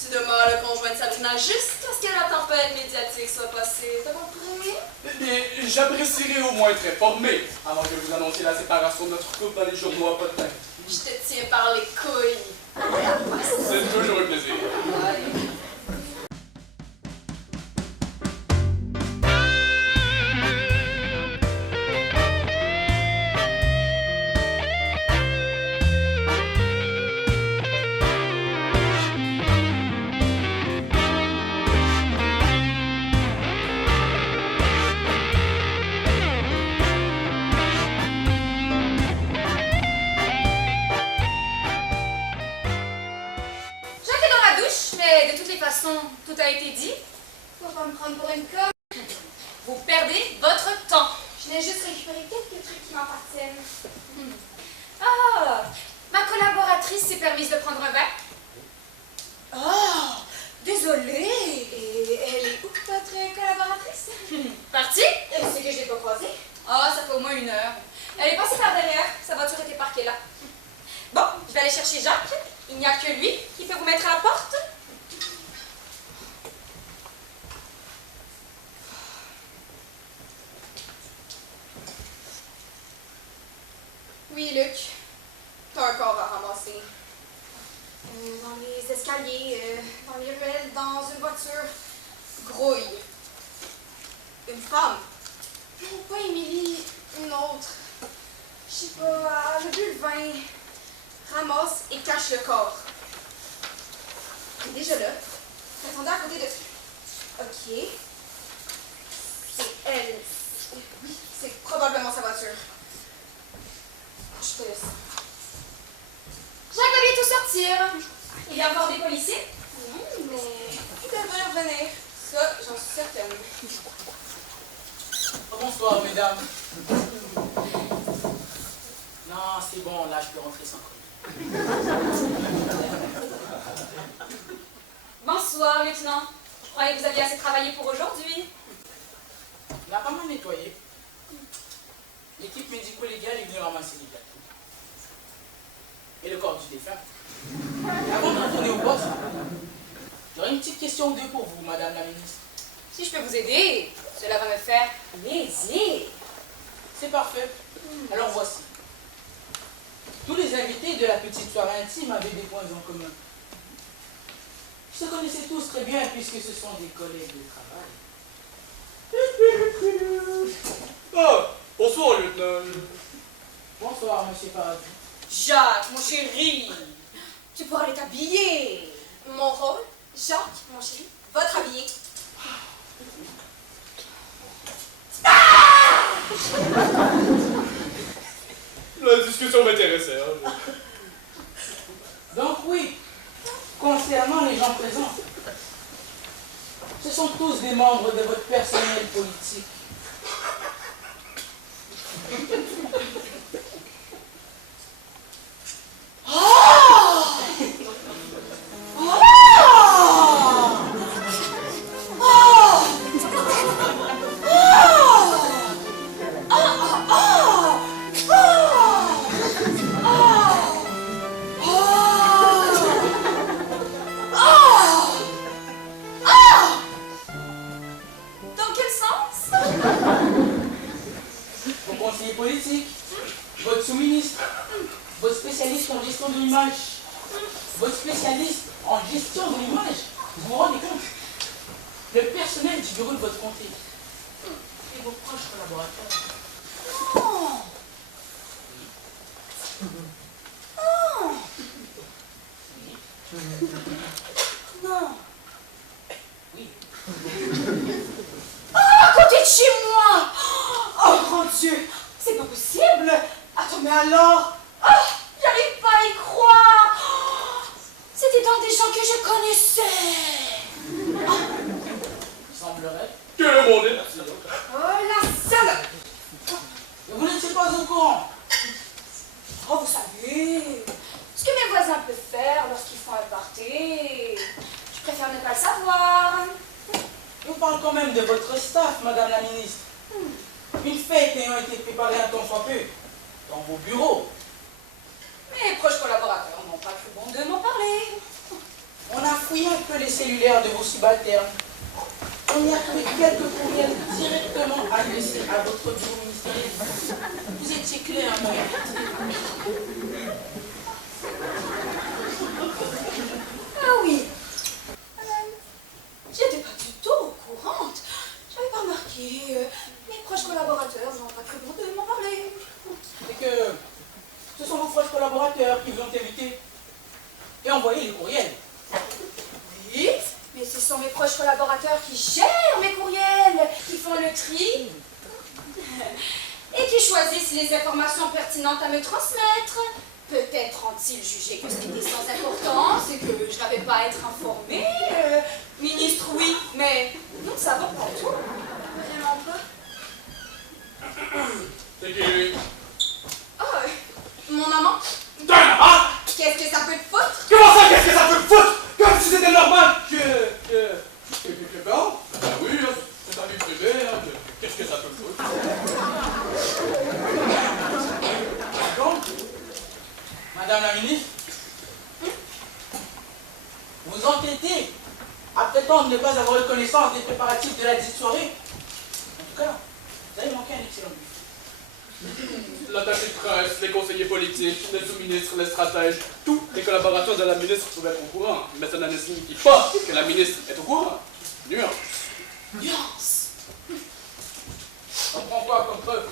Tu demeures le conjoint de Sabrina jusqu'à ce que la tempête médiatique soit passée. T'as compris? Eh bien, j'apprécierais au moins être informé avant que vous annonciez la séparation de notre couple dans les journaux à potin. Je te tiens par les couilles. C'est toujours un plaisir. Ouais. Tout a été dit. Faut pas me prendre pour une conne. Vous perdez votre temps. Je n'ai juste récupéré quelques trucs qui m'appartiennent. Ah, ma collaboratrice s'est permise de prendre un verre. Oh, désolée. Et elle est où, votre collaboratrice? Partie? C'est que je l'ai pas croisée. Ah, ça fait au moins 1 heure. Elle est passée par derrière. Sa voiture était parquée là. Bon, je vais aller chercher Jacques. Il n'y a que lui qui peut vous mettre à la porte. Oui, Luc. T'as un corps à ramasser. Dans les escaliers, dans les ruelles, dans une voiture. Grouille. Une femme. Non, pas Émilie, une autre. Je sais pas, elle a bu le vin. Ramasse et cache le corps. Elle est déjà là. Attendez à côté de... Ok. C'est elle. Oui, c'est probablement sa voiture. Je te laisse. Jacques va bientôt sortir. Il y a encore des policiers? Non, mais il devrait revenir. Ça, j'en suis certaine. Bonsoir, mesdames. Non, c'est bon, là, je peux rentrer sans colis. Bonsoir, lieutenant. Je croyais que vous aviez assez travaillé pour aujourd'hui. On a pas mal nettoyé. L'équipe médico-légale est venue ramasser les gâteaux. Et le corps du défunt. Avant de retourner au poste, j'aurais une petite question ou deux pour vous, madame la ministre. Si je peux vous aider, cela va me faire plaisir. C'est parfait. Alors voici. Tous les invités de la petite soirée intime avaient des points en commun. Ils se connaissaient tous très bien puisque ce sont des collègues de travail. Oh, bonsoir, lieutenant. Bonsoir, monsieur Paradis. Jacques, mon chéri, tu pourras aller t'habiller. Mon rôle, Jacques, mon chéri, va te rhabiller. La discussion m'intéressait. Hein. Donc oui, concernant les gens présents, ce sont tous des membres de votre personnel politique. Dans quel sens? Vos conseillers politiques, votre sous-ministre, votre spécialiste en gestion de l'image, votre spécialiste en gestion de l'image, vous vous rendez compte? Le personnel du bureau de votre comté et vos proches collaborateurs. Non. Non. Non. Oui. À côté de chez moi! Oh mon Dieu! C'est pas possible! Attends, mais alors? J'arrive pas à y croire! C'était donc des gens que je connaissais! Il semblerait. Que le monde est... Oh la salope! Mais vous n'étiez pas au courant. Oh, vous savez, ce que mes voisins peuvent faire lorsqu'ils font un party, je préfère ne pas le savoir. On parle quand même de votre staff, madame la ministre. Une fête ayant été préparée un temps soit peu dans vos bureaux. Mes proches collaborateurs n'ont pas cru bon de m'en parler. On a fouillé un peu les cellulaires de vos subalternes. On y a trouvé quelques courriels directement adressés à votre bureau ministériel. Vous étiez clairement invité. Ah oui. J'étais pas du tout au courante. J'avais pas remarqué. Mes proches collaborateurs n'ont pas cru bon de m'en parler. C'est que ce sont vos proches collaborateurs qui vous ont invité et envoyé les courriels. Oui, mais ce sont mes proches collaborateurs qui gèrent mes courriels, qui font le tri et qui choisissent les informations pertinentes à me transmettre. Peut-être ont-ils jugé que c'était sans importance et que je n'avais pas à être informée. Ministre, oui, mais nous ne savons pas tout. Vraiment pas. C'est qui lui? Oh, mon maman? Ah! Qu'est-ce que ça peut te foutre? Comment ça, qu'est-ce que ça peut te foutre? Comme si c'était normal que bon? Ben oui, hein, c'est ta vie privée, hein, qu'est-ce que ça peut te foutre? Donc, Madame la ministre, vous entêtez à prétendre ne pas avoir eu connaissance des préparatifs de la dite soirée. En tout cas, vous avez manqué un excellent but. L'attaché de presse, les conseillers politiques, les sous-ministres, les stratèges, tous les collaborateurs de la ministre pouvaient être au courant. Mais ça ne signifie pas que la ministre est au courant. Nuance. Nuance. On prend quoi comme preuve?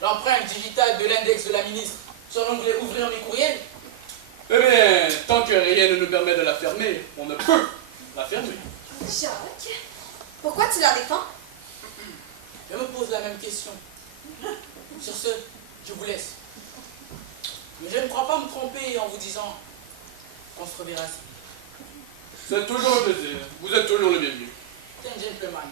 L'empreinte digitale de l'index de la ministre sur l'onglet Ouvrir mes courriels? Eh bien, tant que rien ne nous permet de la fermer, on ne peut la fermer. Jacques, pourquoi tu la défends? Je me pose la même question. Sur ce, je vous laisse. Mais je ne crois pas me tromper en vous disant qu'on se reverra ici. C'est toujours un plaisir. Vous êtes toujours le bienvenu. C'est un gentleman.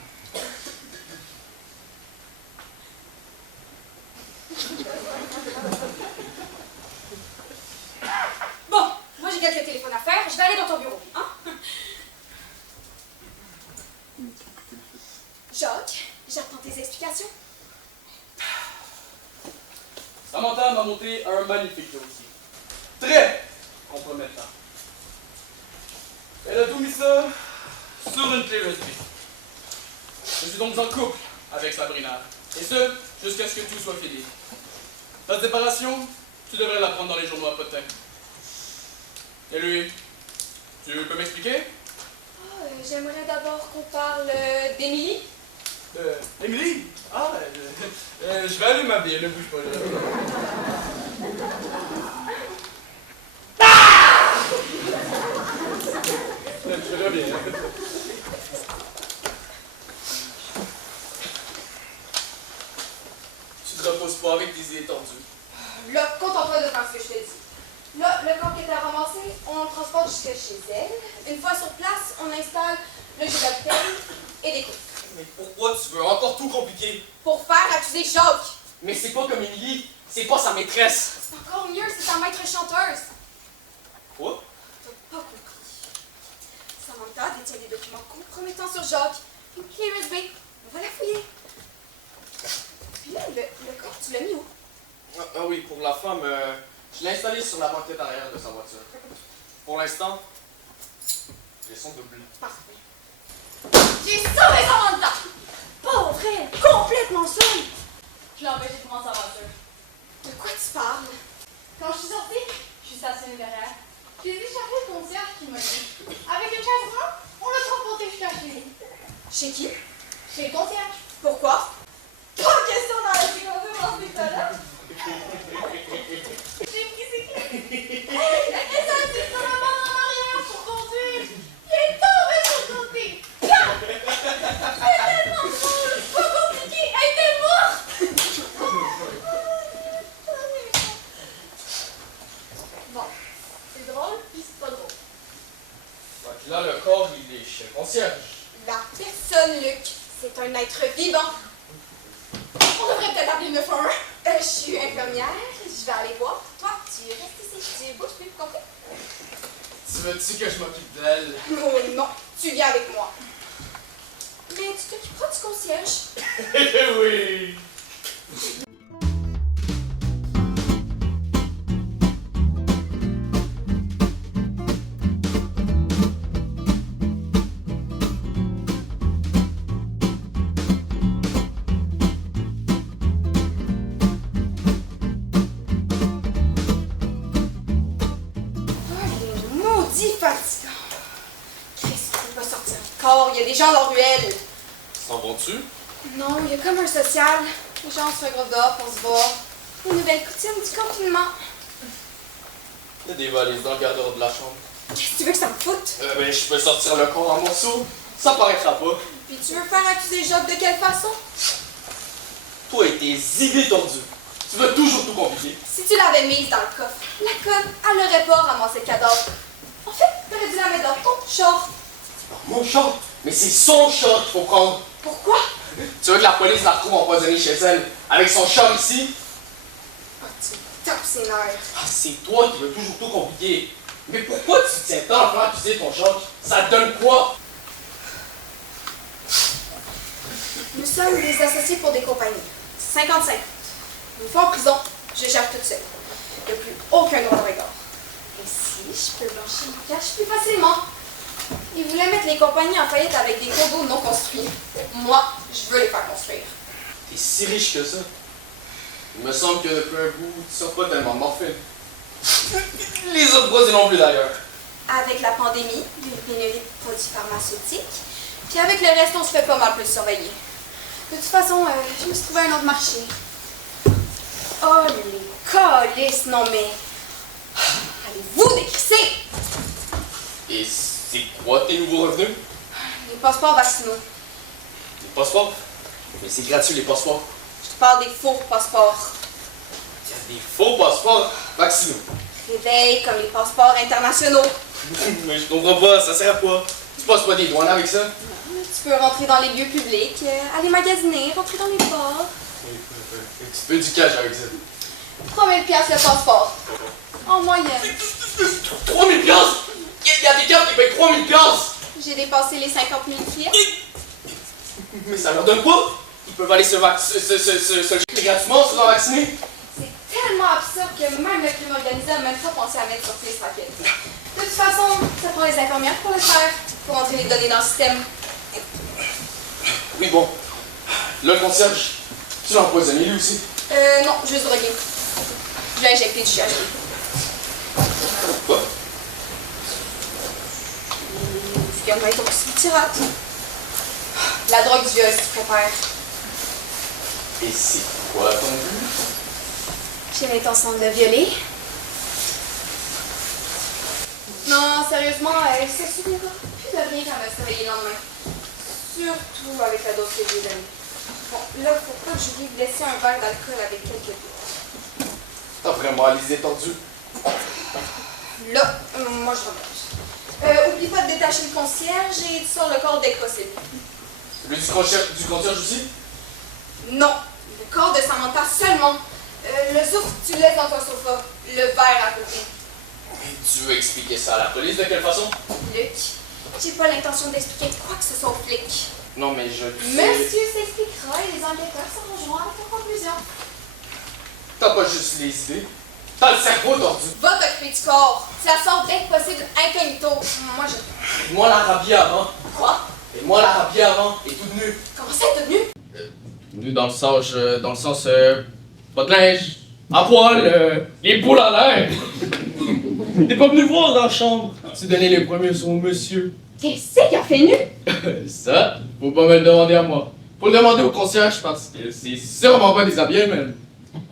Bon, moi j'ai quelques téléphones à faire, je vais aller dans ton bureau, hein? Jacques, j'attends tes explications. Samantha m'a monté un magnifique dossier. Très compromettant. Elle a tout mis ça sur une clé USB. Je suis donc en couple avec Sabrina. Et ce, jusqu'à ce que tout soit fini. La séparation, tu devrais la prendre dans les journaux à potin. Et lui, tu peux m'expliquer? Oh, j'aimerais d'abord qu'on parle d'Émilie. Émilie? Ah, je vais aller m'habiller, ne bouge pas. Je reviens. Tu te reposes pas avec tes idées tordues. Là, contente-toi de faire ce que je te dis. Là, le corps qui était ramassé, on le transporte jusqu'à chez elle. Une fois sur place, on installe le jeu d'alcool et des coups. Mais pourquoi tu veux encore tout compliquer? Pour faire accuser Jacques. Mais c'est pas comme Émilie, c'est pas sa maîtresse. C'est encore mieux, c'est sa maître chanteuse. Quoi? T'as pas compris. Samantha détient des documents compromettants sur Jacques. Une clé USB. On va la fouiller. Puis là, le corps, tu l'as mis où? Ah oui, pour la femme, je l'ai installé sur la banquette arrière de sa voiture. Pour l'instant, ils sont doublés. Parfait. J'ai sauvé Samantha! Pauvre elle, complètement seule. Je l'ai empêché de prendre sa voiture. De quoi tu parles? Quand je suis sortie, je suis stationnée derrière. J'ai déchargé le concierge qui m'a dit avec une chaise roulante, on l'a transporté jusqu'à chez lui. Chez qui? Chez le concierge. Pourquoi? Pas question dans la sécurité dans ce là. J'ai pris ses clés. Et ça dit sur la main en arrière pour conduire. Il est tombé sur le côté. Tiens! C'est tellement drôle. Pas compliqué. Elle était morte. Bon, c'est drôle puis c'est pas drôle. Ouais, puis là, le corps, il est chez le concierge. La personne, Luc, c'est un être vivant. On devrait peut-être appeler le 911. Je suis infirmière, je vais aller voir. Toi, tu restes ici, tu bouges plus, compris? Tu veux-tu que je m'occupe d'elle? Oh non, tu viens avec moi. Mais tu t'occuperas du concierge. Oui! maudit fatigant. Christ, il va sortir encore. Il y a des gens dans la ruelle. S'en vont-tu? Non, il y a comme un social. Les gens se regroupent dehors pour se voir. Une nouvelle coutume du confinement. Il y a des valises dans le garde-robe de la chambre. Qu'est-ce que tu veux que ça me foute? Ben, je peux sortir le corps en morceaux. Ça paraîtra pas. Puis tu veux faire accuser Job de quelle façon? Toi et tes idées tordues. Tu veux toujours tout compliquer. Si tu l'avais mise dans le coffre, la conne, elle n'aurait pas ramassé le cadavre. En fait, t'aurais dû la mettre dans ton short. Mon chat? Mais c'est son chat qu'il faut prendre. Pourquoi? Tu veux que la police la retrouve empoisonnée chez elle, avec son chat ici? Ah, tu me tapes ses nerfs. Ah, c'est toi qui veux toujours tout compliquer. Mais pourquoi tu te tiens tant à faire accuser ton chat? Ça te donne quoi? Nous sommes des associés pour des compagnies. 55. Une fois en prison, je gère toute seule. Il n'y a plus aucun droit de regard. Et si je peux blanchir mon cash plus facilement? Ils voulaient mettre les compagnies en faillite avec des condos non construits. Moi, je veux les faire construire. T'es si riche que ça. Il me semble que depuis un bout, tu sors pas tellement morphine. Les autres produits non plus d'ailleurs. Avec la pandémie, une pénurie de produits pharmaceutiques, puis avec le reste, on se fait pas mal plus surveiller. De toute façon, je me suis trouvé un autre marché. Oh, les calices, non mais... Allez-vous décrisser! Et c'est quoi tes nouveaux revenus? Les passeports vaccinaux. Les passeports? Mais c'est gratuit les passeports. Je te parle des faux passeports. Il y a des faux passeports vaccinaux. Réveil comme les passeports internationaux. Mais je comprends pas, ça sert à quoi? Tu passes pas des douanes avec ça? Tu peux rentrer dans les lieux publics, aller magasiner, rentrer dans les bars. Un petit peu du cash avec ça. 3000 piastres le passeport. En moyenne. 3000 piastres? Il y a des cartes qui payent 3000 piastres! J'ai dépassé les 50 000 pieds. Mais ça leur donne quoi? Ils peuvent aller se jeter gratuitement en se faisant vacciner? C'est tellement absurde que même le crime organisé n'a même pas pensé à mettre sur pied ce racket. De toute façon, ça prend les infirmières pour le faire, pour entrer les données dans le système. Oui, bon. Là, le concierge, tu l'as empoisonné lui aussi? Non, juste drogué. Je l'ai injecté du GHB. Quoi? Du gamin toxicirate. La drogue du viol, si tu préfères. Et c'est quoi ton but? J'ai l'intention de le violer. Non, sérieusement, elle se souviendra plus de rien quand elle va se réveiller le lendemain. Surtout avec la dose que j'ai donnée. Bon, là, faut pas que j'oublie de laisser un verre d'alcool avec quelques gouttes. T'as vraiment les tordus. Là, moi je remonte. Oublie pas de détacher le concierge et tu sors le corps dès que possible. Celui du concierge aussi? Non, le corps de Samantha seulement. Le souffle, tu le laisses dans ton sofa. Le verre à côté. Et tu veux expliquer ça à la police de quelle façon? Luc, j'ai pas l'intention d'expliquer quoi que ce soit aux flics. Non, mais je... Monsieur s'expliquera et les enquêteurs s'arrangeront avec la conclusion. T'as pas juste les idées. T'as le cerveau tordu. Va t'occuper du corps. Tu la sors dès que possible incognito. Moi, je... Moi, la rhabillée avant. Quoi? Et moi, la rhabillée avant. Et toute nue. Comment ça, t'es venu? Nue dans le sens, pas de linge, à poil, les boules à l'air. T'es pas venu voir dans la chambre. Tu donnais les premiers sons au monsieur. Qu'est-ce qu'il a fait nu? Ça, faut pas me le demander à moi. Faut le demander au concierge parce que c'est sûrement pas déshabillé même.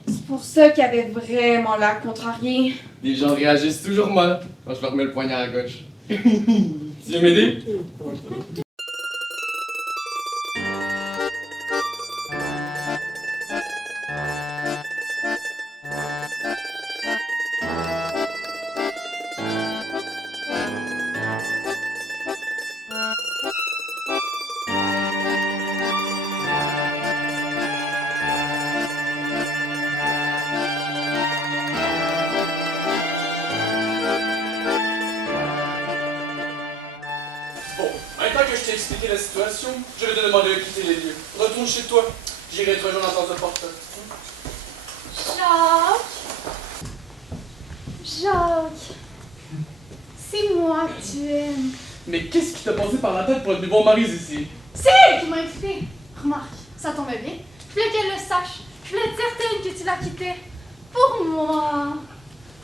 C'est pour ça qu'il avait vraiment l'air contrarié. Les gens réagissent toujours mal quand je leur mets le poignard à gauche. Tu veux m'aider? Bon, maintenant que je t'ai expliqué la situation, je vais te demander de quitter les lieux. Retourne chez toi. J'irai te rejoindre dans ta porte. Jacques, c'est moi que tu aimes. Mais qu'est-ce qui t'a passé par la tête pour être bon mari ici? C'est elle qui m'a invité. Remarque, ça tombait bien. Je voulais qu'elle le sache. Je voulais être certaine que tu la quittais. Pour moi.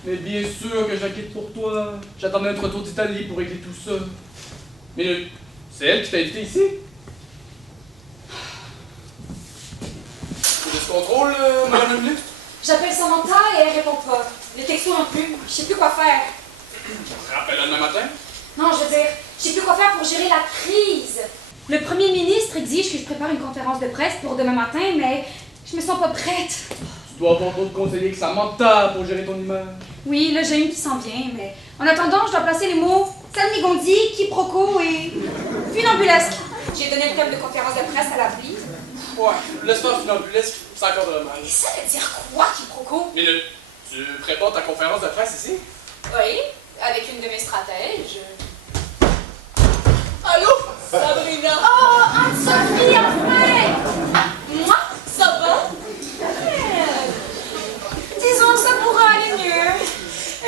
Mais bien sûr que j'inquiète pour toi. J'attendais notre retour d'Italie pour régler tout ça. Mais c'est elle qui t'a invité ici? C'est de ce contrôle, madame la ministre? J'appelle Samantha et elle répond pas. Les textos non plus. Je sais plus quoi faire. Rappelle-la demain matin? Non, je veux dire, je sais plus quoi faire pour gérer la crise. Le premier ministre exige que je prépare une conférence de presse pour demain matin, mais je me sens pas prête. Tu dois avoir d'autres conseillers que Samantha pour gérer ton image. Oui, là, j'ai une qui s'en vient, mais en attendant, je dois placer les mots salmigondi, quiproquo et funambulesque. J'ai donné le thème de conférence de presse à l'appli. Ouais, laisse faire funambulesque, c'est encore de la mal. Et ça veut dire quoi, quiproquo? Mais tu prépares ta conférence de presse ici? Oui, avec une de mes stratèges. Allô, Sabrina? Oh, Anne-Sophie, enfin! Moi? Ça va? Disons que ça pourrait aller mieux.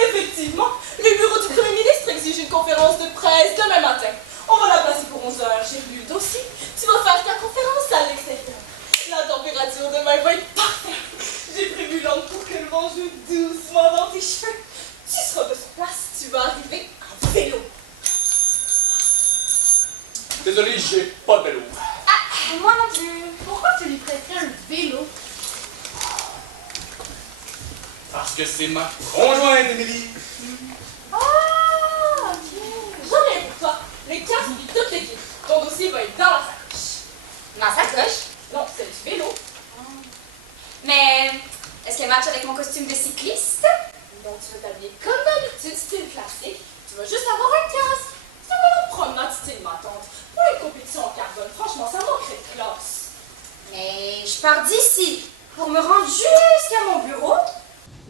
Effectivement, le bureau du Premier ministre exige une conférence de presse demain matin. On va la passer pour 11 heures. J'ai lu le dossier. Tu vas faire ta conférence à l'extérieur. La température demain va être parfaite. J'ai prévu l'angle pour que le vent joue doucement dans tes cheveux. Tu seras de sur place. Tu vas arriver en vélo. Désolé, j'ai pas de vélo. Ah, moi non plus. Pourquoi tu lui prêterais un vélo? Parce que c'est ma conjointe, Émilie. Ah, ok. J'en ai pour toi. Les casques et toute l'équipe. Ton dossier va être dans la sacoche. Ma sacoche? Non, c'est du vélo. Mais est-ce qu'elle match avec mon costume de cycliste? Donc tu vas t'habiller comme d'habitude, style classique. Tu vas juste avoir un casque. C'est un vélo de promenade style ma tante. Pour une compétition en carbone, franchement, ça manquerait de classe. Mais je pars d'ici pour me rendre jusqu'à mon bureau.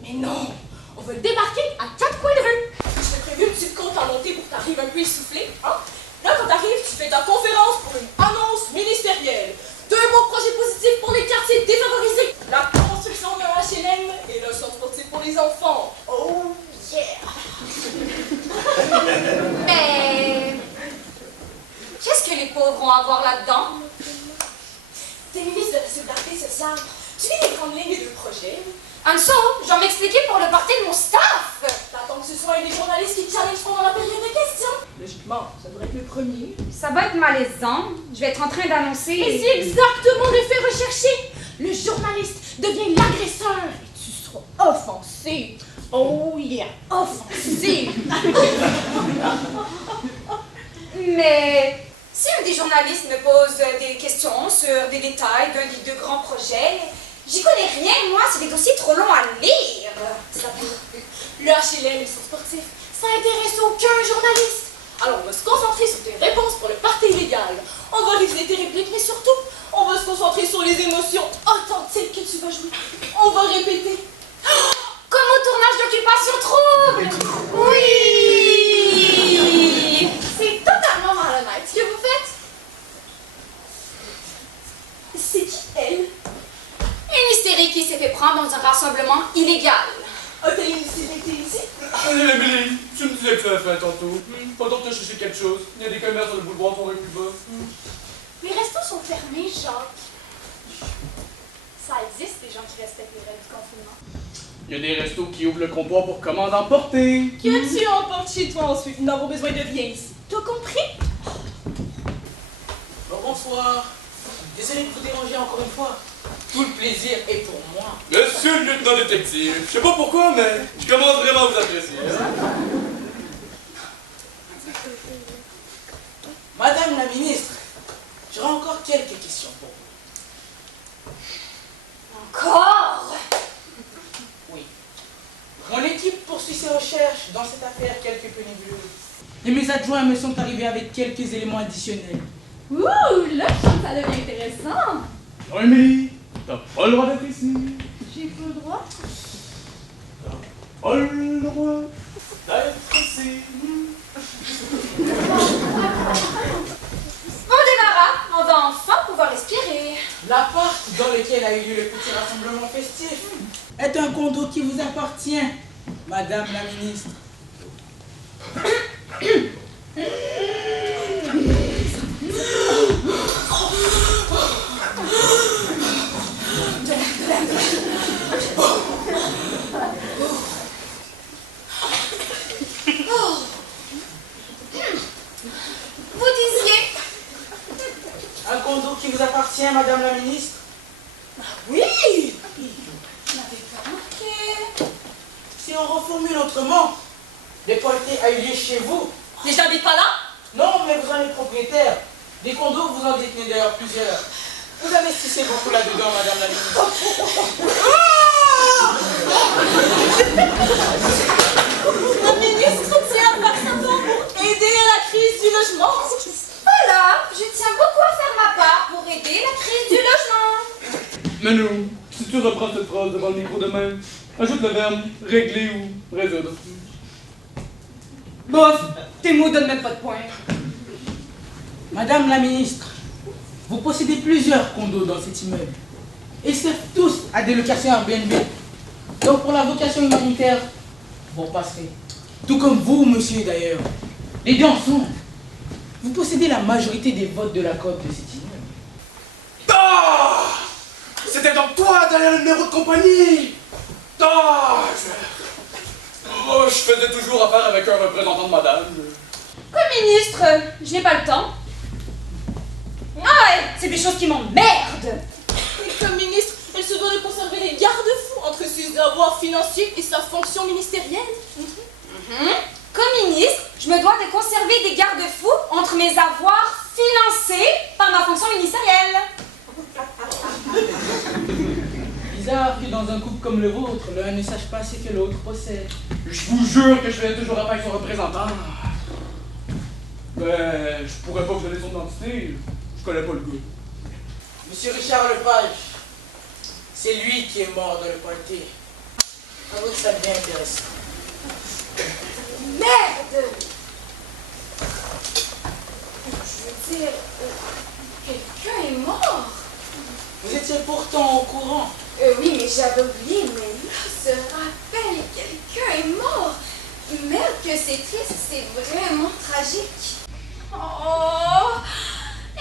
Mais non, on va le débarquer à 4 coins de rue. Je t'ai prévu une petite compte à monter pour que t'arrives un peu essoufflé. Hein? Là, quand t'arrives, tu fais ta conférence pour une annonce ministérielle. 2 beaux projets positifs pour les quartiers défavorisés. La construction d'un HLM et le centre sportif pour les enfants. Oh yeah! Mais qu'est-ce que les pauvres vont avoir là-dedans? T'es ministre de la Solidarité sociale. Tu lis les grandes lignes des 2 projets. Anso, je vais m'expliquer pour le party de mon staff. T'attends que ce soit un des journalistes qui te challenge pendant la période de questions. Logiquement, ça devrait être le premier. Ça va être malaisant. Je vais être en train d'annoncer. Et c'est exactement l'effet recherché. Le journaliste devient l'agresseur et tu seras offensé. Oh yeah, offensé. Mais si un des journalistes me pose des questions sur des détails d'un des 2 grands projets, j'y connais rien, moi, c'est des dossiers trop longs à lire. Le HLM et son sportif, ça intéresse aucun journaliste. Alors on va se concentrer sur tes réponses pour le party illégal. On va réviser tes répliques, mais surtout, on va se concentrer sur les émotions authentiques que tu vas jouer. On va répéter. Comme au tournage d'Occupation Trouble. Oui. C'est totalement malhonnête ce que vous faites. C'est qui elle? Une hystérique qui s'est fait prendre dans un rassemblement illégal. A-t-elle une hystérique ici? Émilie, tu me disais que tu avais faim tantôt. Pendant que tu as cherché quelque chose, il y a des commerces sur le boulevard qu'on plus bas. Les restos sont fermés, Jacques. Ça existe, des gens qui respectent les règles du confinement. Il y a des restos qui ouvrent le comptoir pour commander emporter. Que tu emportes chez toi ensuite. Nous n'avons besoin de rien ici. T'as compris? Bonsoir. Désolé de vous déranger encore une fois. Tout le plaisir est pour moi. Monsieur le lieutenant détective, je sais pas pourquoi, mais je commence vraiment à vous apprécier. Madame la ministre, j'aurai encore quelques questions pour vous. Encore? Oui. Mon équipe poursuit ses recherches dans cette affaire quelque peu nébuleuse. Et mes adjoints me sont arrivés avec quelques éléments additionnels. Ouh, là, ça devient intéressant. Non, Émilie, t'as pas le droit d'être ici. J'ai pas le droit. Pas le droit d'être ici. On démarra. On va enfin pouvoir respirer. L'appart dans lequel a eu lieu le petit rassemblement festif est un condo qui vous appartient, Madame la ministre. qui vous appartient, Madame la Ministre? Oui! Je n'avais pas remarqué. Si on reformule autrement, l'époité a eu lieu chez vous. Mais j'habite pas là? Non, mais vous en êtes propriétaire. Des condos, vous en détenez d'ailleurs plusieurs. Vous investissez beaucoup là-dedans, Madame la Ministre. La ministre tient à faire sa part pour aider à la crise du logement. Voilà, je tiens beaucoup à faire ma part pour aider la crise du logement. Mais nous, si tu reprends cette phrase devant le micro de même, ajoute le verbe régler ou résoudre. Bof, tes mots donnent même pas de point. Madame la Ministre, vous possédez plusieurs condos dans cet immeuble. Ils servent tous à des locations Airbnb. Donc pour la vocation humanitaire, vous passerez. Tout comme vous, monsieur d'ailleurs. Les deux ensemble. Vous possédez la majorité des votes de la cote de cet immeuble. Ah! C'était donc toi derrière le numéro de compagnie. Ah! Oh, je faisais toujours affaire avec un représentant de madame. Comme ministre, je n'ai pas le temps. Ah ouais, c'est des choses qui m'emmerdent. Et comme ministre, elle se doit de conserver les garde-fous entre ses avoirs financiers et sa fonction ministérielle. Comme ministre, je me dois de conserver des garde-fous entre mes avoirs financés par ma fonction ministérielle. Bizarre que dans un couple comme le vôtre, l'un ne sache pas ce que l'autre possède. Je vous jure que je faisais toujours affaire avec son représentant. Mais je pourrais pas vous donner son identité. Je connais pas le gars. Monsieur Richard Lepage, c'est lui qui est mort dans le party. Avouez que ça devient intéressant. Merde! Je veux dire, quelqu'un est mort. Vous étiez pourtant au courant. Oui, mais j'avais oublié, mais là, se rappelle, quelqu'un est mort. Merde que c'est triste, c'est vraiment tragique. Oh!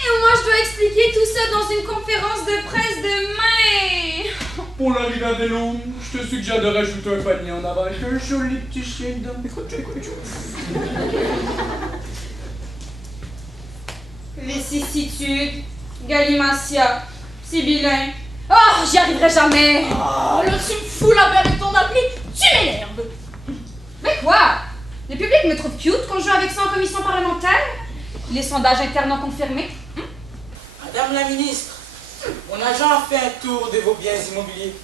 Et moi, je dois expliquer tout ça dans une conférence de presse demain. Pour l'arrivée à vélo, je te suggère de rajouter un panier en avant avec un joli petit chien dedans. Vicissitude, Galimatia, Sibyllin. Oh, j'y arriverai jamais. Oh, là, tu me fous la paix avec ton appli, tu m'énerves. Mais quoi? Le public me trouve cute quand je joue avec ça en commission parlementaire. Les sondages internes ont confirmé. Madame la Ministre, mon agent a fait un tour de vos biens immobiliers.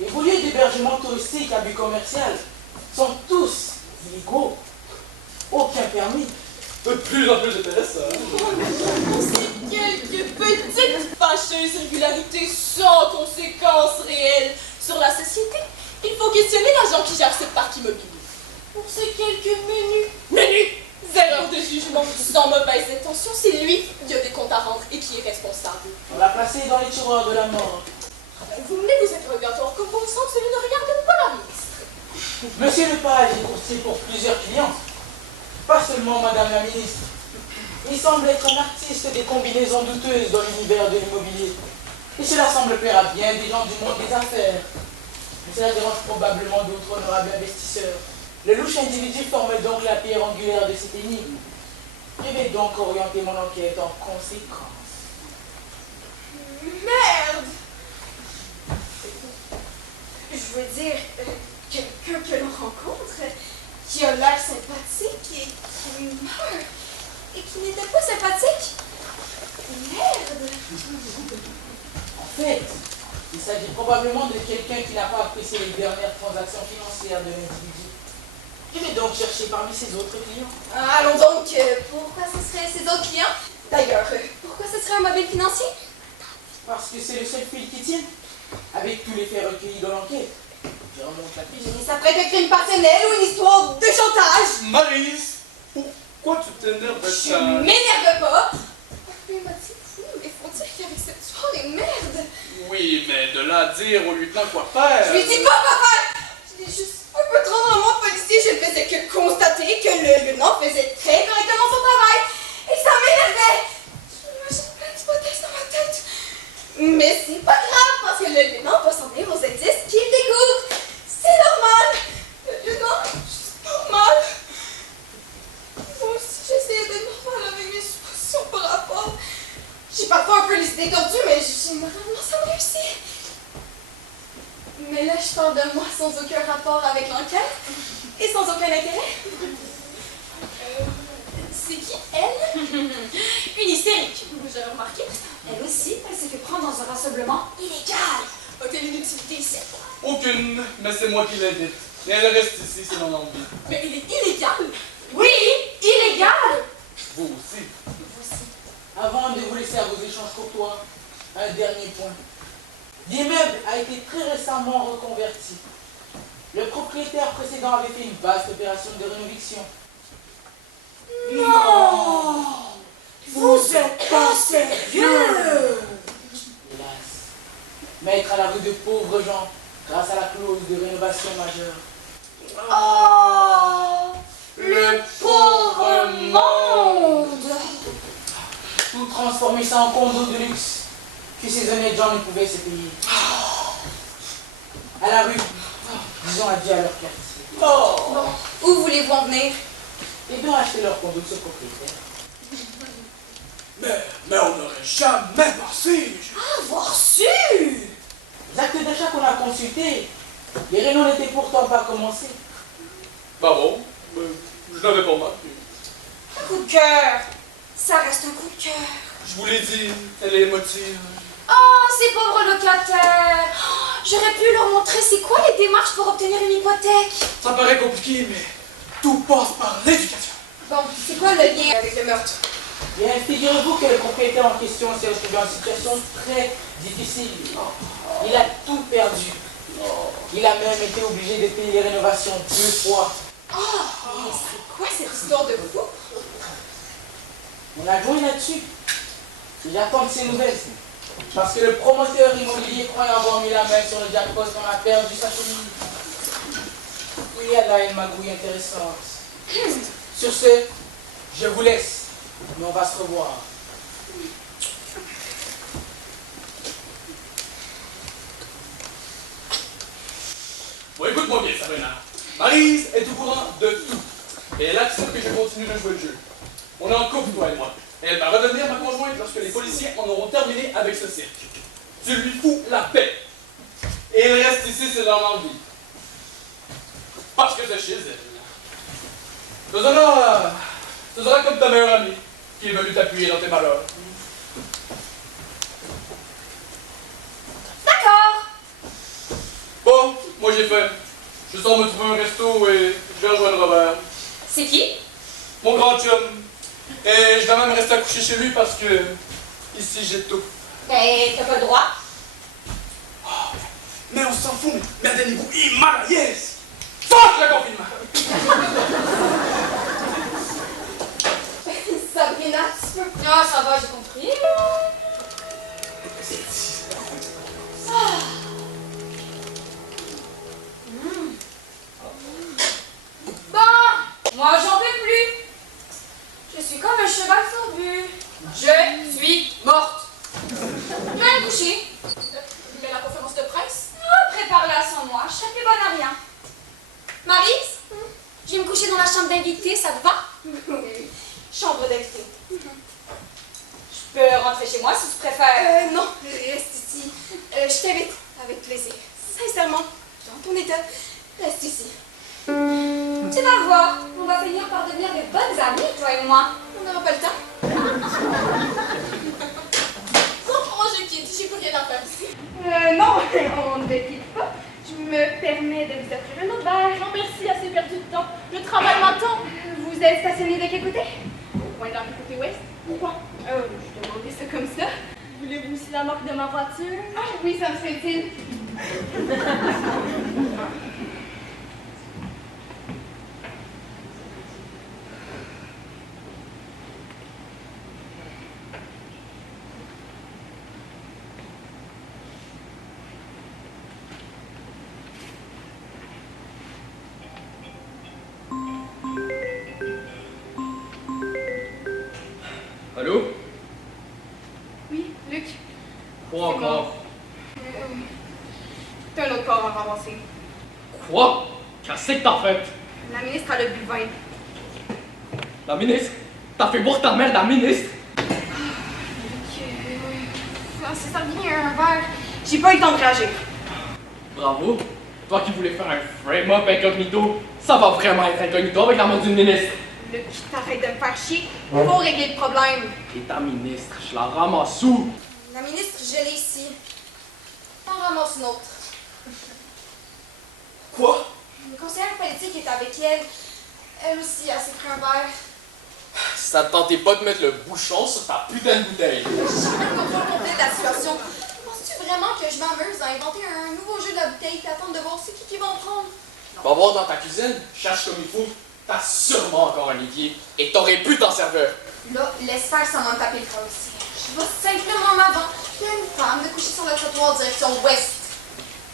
Et vos lieux d'hébergement touristique à but commercial sont tous illégaux. Aucun permis. De plus en plus intéressant. C'est quelques petites fâcheuses irrégularités sans conséquences réelles sur la société. Il faut questionner l'agent qui gère cette parc immobilier. Pour ces quelques menus erreurs de jugement sans mauvaise intention, c'est lui qui a des comptes à rendre et qui est responsable. On l'a placé dans les tiroirs de la mort. Vous menez vos interrogatoires comme bon sang que celui ne regarde pas la ministre. Monsieur Lepage est courtier pour plusieurs clients. Pas seulement Madame la Ministre. Il semble être un artiste des combinaisons douteuses dans l'univers de l'immobilier. Et cela semble plaire à bien des gens du monde des affaires. Mais cela dérange probablement d'autres honorables investisseurs. Le louche individu forme donc la pierre angulaire de cette énigme. Je vais donc orienter mon enquête en conséquence. Merde! Je veux dire, quelqu'un que l'on rencontre, qui a l'air sympathique et qui meurt, et qui n'était pas sympathique. Merde! En fait, il s'agit probablement de quelqu'un qui n'a pas apprécié les dernières transactions financières de l'individu. Je vais donc chercher parmi ses autres clients. Allons donc, pourquoi ce serait ces autres clients? D'ailleurs, pourquoi ce serait un mobile financier? Parce que c'est le seul fil qui tient, avec tous les faits recueillis dans l'enquête. Je remonte la piste. Mais ça pourrait être un crime passionnel ou une histoire de chantage. Maryse, pourquoi tu t'énerves de Je ça? m'énerve pas. Mais m'a dit fou, mais faut dire qu'avec cette soirée, merde. Oui, mais de là à dire au lieutenant quoi faire. Je lui dis pas quoi faire. Je l'ai juste un peu trop dans le monde policier. Je ne faisais que constater que le lieutenant faisait très correctement son travail. Et ça m'énervait. J'imagine plein d'hypothèses dans ma tête. Mais c'est pas grave parce que le lieutenant va s'en venir aux indices qu'il découvre. C'est normal. Le lieutenant, c'est normal. Moi aussi, j'essaie d'être normal avec mes suppositions par rapport. J'ai parfois un parle de moi sans aucun rapport avec l'enquête et sans aucun intérêt. C'est qui, elle? Une hystérique. Vous avez remarqué? Elle aussi, elle s'est fait prendre dans un rassemblement illégal. A-t-elle une utilité ici? Aucune, mais c'est moi qui l'invite. Et elle reste ici si l'on en envie. Mais il est illégal! Oui, illégal. Vous aussi. Avant de vous laisser à vos échanges courtois, un dernier point. L'immeuble a été très récemment reconverti. Le propriétaire précédent avait fait une vaste opération de rénoviction. Non, vous êtes pas sérieux. Hélas, mettre à l'abri de pauvres gens grâce à la clause de rénovation majeure. Oh, le pauvre monde. Tout transformer ça en condo de luxe que ces honnêtes gens ne pouvaient se payer. À la rue, disons adieu à leur quartier. Bon, où voulez-vous en venir? Et bien acheter leur condo de ce propriétaire. Mais on n'aurait jamais pensé. Avoir su. Les actes d'achat qu'on a consultés, les rénaux n'étaient pourtant pas commencés. Bah bon, je n'avais pas remarqué. Un coup de cœur. Ça reste un coup de cœur. Je vous l'ai dit, elle est émotive. Oh, ces pauvres locataires. Oh, j'aurais pu leur montrer c'est quoi les démarches pour obtenir une hypothèque. Ça paraît compliqué, mais tout passe par l'éducation. Bon, c'est quoi le lien avec le meurtre? Bien, figurez-vous que le propriétaire en question s'est retrouvé en situation très difficile. Il a tout perdu. Il a même été obligé de payer les rénovations 2 fois. Oh, mais c'est quoi cette histoire de fou? On a joué là-dessus. Et j'attends de ces nouvelles. Parce que le promoteur immobilier croit avoir mis la main sur le jackpot qu'on a perdu sa commune. Il y a là une magouille intéressante. Sur ce, je vous laisse. Mais on va se revoir. Bon, écoute-moi bien, Sabrina. Maryse est au courant de tout. Et elle accepte que je continue de jouer le jeu. On est en couple, toi et moi. Et elle va redevenir ma conjointe lorsque les policiers en auront terminé avec ce cirque. Tu lui fous la paix. Et il reste ici si elle en a envie. Parce que c'est chez elle. Ce sera comme ta meilleure amie qui est venue t'appuyer dans tes malheurs. D'accord. Bon, moi j'ai faim. Je sors me trouver un resto et je vais rejoindre Robert. C'est qui? Mon grand chum. Et je vais même rester à coucher chez lui parce que ici j'ai tout. Ben, t'as pas le droit. Mais on s'en fout, mais à des niveaux himalayes. Fuck le confinement! Sabrina, tu peux... Ah, ça va, j'ai compris. Bon, moi j'en peux plus. Je suis comme un cheval fourbu. Je suis morte. Je vais me coucher. Mais la conférence de presse? Ah, prépare-la sans moi, je serai plus bonne à rien. Maryse, je vais me coucher dans la chambre d'invité, ça te va? Oui, chambre d'invité. Je peux rentrer chez moi si tu préfères. Non, reste ici. Je t'invite avec plaisir. Sincèrement, dans ton état, reste ici. Tu vas voir, on va finir par devenir de bonnes amies, toi et moi. On n'aura pas le temps. Bon, je quitte, j'ai plus rien à faire. Non, on ne quitte pas. Je me permets de vous offrir un autre verre. Non merci, assez perdu de temps. Le travail m'attend. Vous êtes stationné de quel côté? Loin dans le côté ouest. Pourquoi? Je demandais ça comme ça. Voulez-vous aussi la marque de ma voiture? Ah oui, ça me serait utile. Allô? Oui, Luc. Quoi encore? T'as un autre corps à ramasser. Quoi? Qu'est-ce que t'as fait? La ministre a le bu vin. La ministre? T'as fait boire ta mère, la ministre? Ça vient un verre. J'ai pas eu le temps de réagir. Bravo. Toi qui voulais faire un frame-up incognito, ça va vraiment être incognito avec la mort d'une ministre. Luc, t'arrêtes de me faire chier. Faut régler le problème. Et ta ministre, je la ramasse où? La ministre, je l'ai ici. T'en ramasses une autre. Quoi? Une conseillère politique est avec elle. Elle aussi, elle s'est pris un verre. Ça te tentait pas de mettre le bouchon sur ta putain de bouteille. J'ai le contrôle complet de la situation. Penses-tu vraiment que je m'amuse à inventer un nouveau jeu de la bouteille et attendre de voir c'est qui vont prendre? Va voir dans ta cuisine, cherche comme il faut. T'as sûrement encore un évier et t'aurais pu t'en servir. Là, laisse faire sans m'en taper le crâne aussi. Je vais simplement m'avant. Il y a une femme de coucher sur le trottoir direction ouest.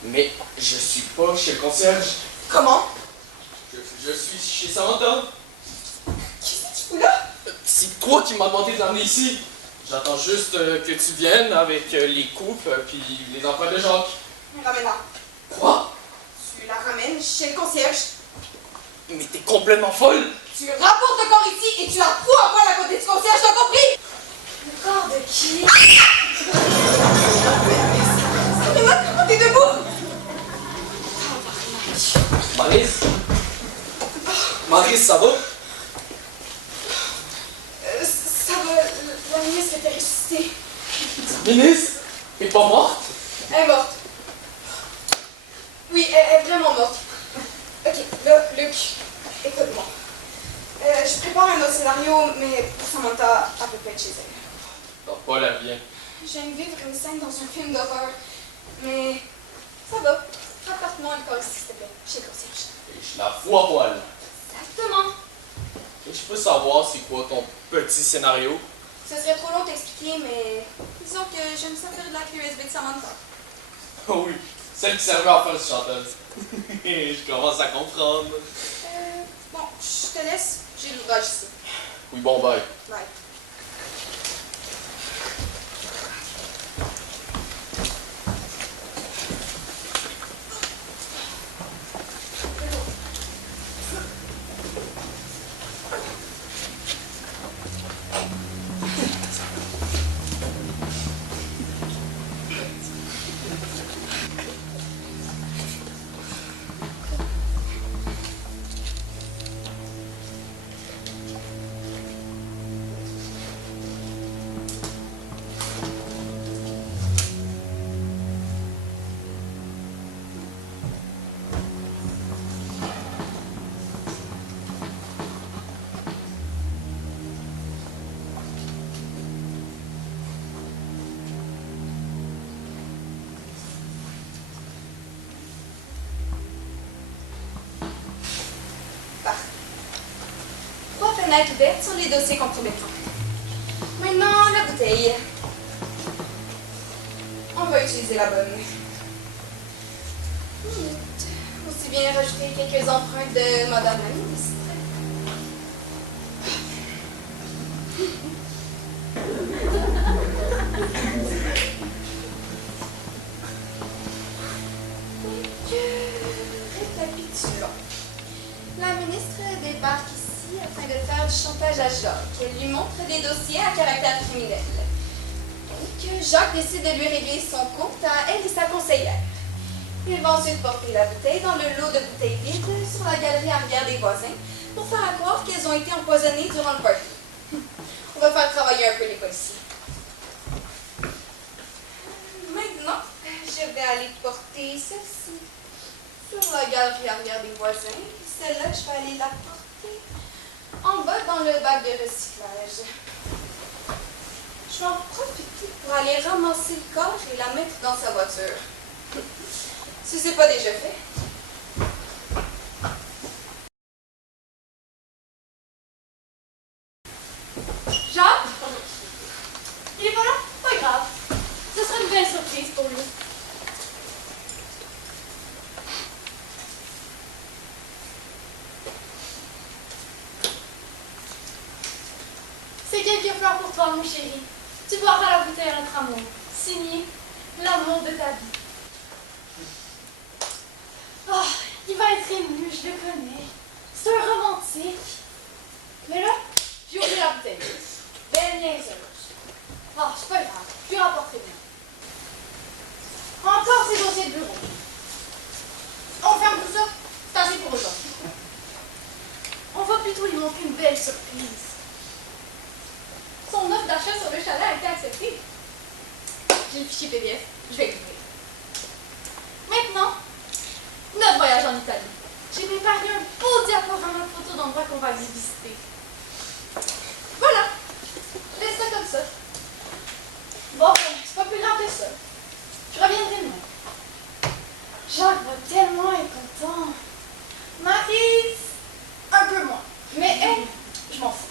Mais je suis pas chez le concierge. Comment? Je suis chez Samantha. Qu'est-ce que tu fous là? C'est toi qui m'as demandé de l'amener ici. J'attends juste que tu viennes avec les coupes puis les empreintes de Jacques. Ramène-la. Quoi? Tu la ramènes chez le concierge. Mais t'es complètement folle! Tu rapportes le corps ici et tu la fous à poil à côté du concierge, t'as compris? Le corps de qui? Sabrina, comment t'es debout? Maryse? Maryse, ça va? Ça va, la ministre était ressuscitée. Ministre? T'es pas morte? Elle est morte. Oui, elle est vraiment morte. Ok, là, Luc, écoute-moi. Je prépare un autre scénario, mais pour Samantha, elle peut pas être chez elle. T'as pas la bien. J'aime vivre une scène dans un film d'horreur, mais ça va. Rapporte-moi le corps ici, s'il te plaît, chez le concierge. Et je la fous à poil. Exactement. Et je peux savoir c'est quoi ton petit scénario? Ce serait trop long d'expliquer, mais disons que je me servir de la clé USB de Samantha. Oh oui, celle qui servait à faire le chanteuse. Je commence à comprendre. Bon, je te laisse, j'ai l'ouvrage ici. Oui, bon, bye. Bye. Fenêtre ouverte sur les dossiers compromettants. Maintenant, la bouteille. On va utiliser la bonne. Aussi bien rajouter quelques empreintes de Madame la ministre. Récapitulons. La ministre débarque ici afin de faire du chantage à Jacques. Elle lui montre des dossiers à caractère criminel. Donc, Jacques décide de lui régler son compte à elle et sa conseillère. Il va ensuite porter la bouteille dans le lot de bouteilles vides sur la galerie arrière des voisins pour faire croire qu'elles ont été empoisonnées durant le party. On va faire travailler un peu les policiers. Maintenant, je vais aller porter celle-ci sur la galerie arrière des voisins. Celle-là, je vais aller la porter en bas dans le bac de recyclage. Je vais en profiter pour aller ramasser le corps et la mettre dans sa voiture. Si c'est pas déjà fait. Jacques? Il est pas là? Pas grave. Ce sera une belle surprise pour lui. C'est quelques fleurs pour toi, mon chéri. Tu boiras la bouteille à notre amour. Signé, l'amour de ta vie. Oh, il va être ému, je le connais. C'est un romantique. Mais là, j'ai ouvert la bouteille. Belle niaiseuse. Ah, c'est pas grave, je lui rapporterai bien. Encore ces dossiers de bureau. On nous ont fait une belle surprise. Son offre d'achat sur le chalet a été acceptée. J'ai le fichier PDF, je vais l'ouvrir. Maintenant, notre voyage en Italie. J'ai préparé un beau diaporama de photos d'endroits qu'on va visiter. Voilà. Laisse ça comme ça. Bon, c'est pas plus grave que ça. Je reviendrai demain. Jacques va tellement être content. Maryse, un peu moins. Mais elle, je m'en fous.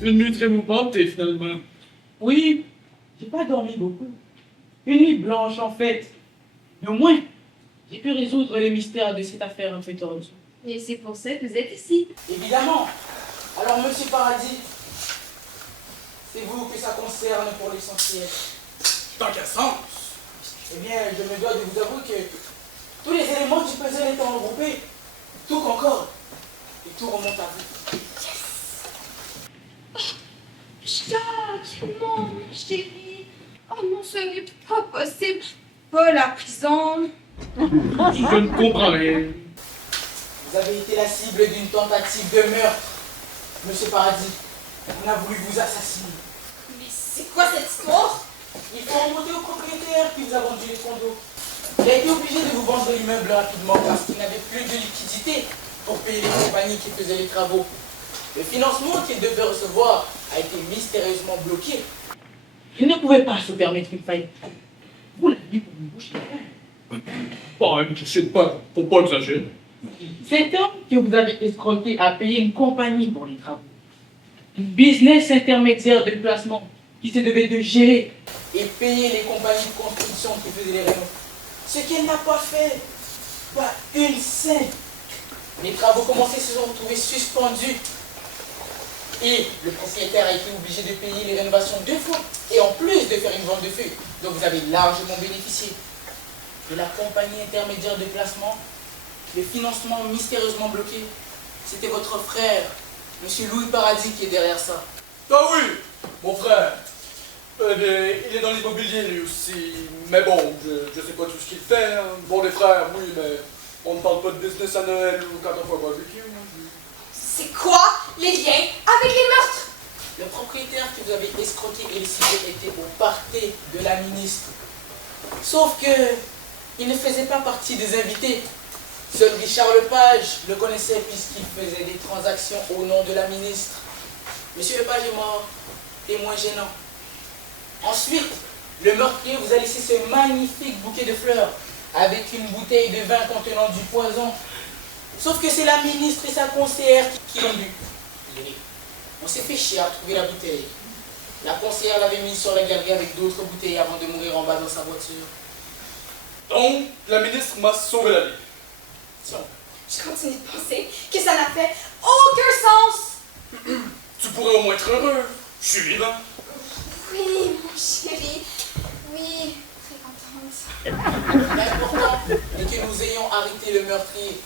Une nuit très mouvementée, finalement. Oui, j'ai pas dormi beaucoup. Une nuit blanche, en fait. Mais au moins, j'ai pu résoudre les mystères de cette affaire infectieuse. Et c'est pour ça que vous êtes ici. Évidemment. Alors, Monsieur Paradis, c'est vous que ça concerne pour l'essentiel. Dans quel sens? Eh bien, je me dois de vous avouer que tous les éléments du puzzle étant regroupés, tout concorde. Et tout remonte à vous. Jacques, mon chéri. Oh non, ce n'est pas possible. Pas la prison. Je ne comprends rien. Vous avez été la cible d'une tentative de meurtre, Monsieur Paradis. On a voulu vous assassiner. Mais c'est quoi cette histoire? Il faut remonter au propriétaire qui vous a vendu les condos. Il a été obligé de vous vendre l'immeuble rapidement parce qu'il n'avait plus de liquidité pour payer les compagnies qui faisaient les travaux. Le financement qu'il devait recevoir a été mystérieusement bloqué. Il ne pouvait pas se permettre une faillite. Vous l'avez dit pour une bouche de Bon, je sais pas, faut pas exagérer. Cet homme que vous avez escroqué a payé une compagnie pour les travaux. Un business intermédiaire de placement qui se devait de gérer et payer les compagnies de construction qui faisaient les rénaux. Ce qu'elle n'a pas fait. Pas une scène. Les travaux commencés se sont retrouvés suspendus. Et le propriétaire a été obligé de payer les rénovations 2 fois. Et en plus de faire une vente de feu. Donc vous avez largement bénéficié de la compagnie intermédiaire de placement. Le financement mystérieusement bloqué. C'était votre frère, Monsieur Louis Paradis, qui est derrière ça. Ah oui, mon frère. Eh bien, il est dans l'immobilier lui aussi. Mais bon, je sais pas tout ce qu'il fait. Hein. Bon, les frères, oui, mais on ne parle pas de business à Noël ou quand on fait un barbecue. C'est quoi les liens avec les meurtres? Le propriétaire que vous avez escroqué et lessivé était au party de la ministre. Sauf que il ne faisait pas partie des invités. Seul Richard Lepage le connaissait puisqu'il faisait des transactions au nom de la ministre. Monsieur Lepage est mort, témoin gênant. Ensuite, le meurtrier vous a laissé ce magnifique bouquet de fleurs avec une bouteille de vin contenant du poison. Sauf que c'est la ministre et sa conseillère qui l'ont bu. On s'est fait chier à trouver la bouteille. La conseillère l'avait mise sur la galerie avec d'autres bouteilles avant de mourir en bas dans sa voiture. Donc, la ministre m'a sauvé la vie. Tiens. Je continue de penser que ça n'a fait aucun sens. Tu pourrais au moins être heureux. Je suis vivant. Oui, mon chéri. Oui, très contente. L'important est que nous ayons arrêté le meurtrier.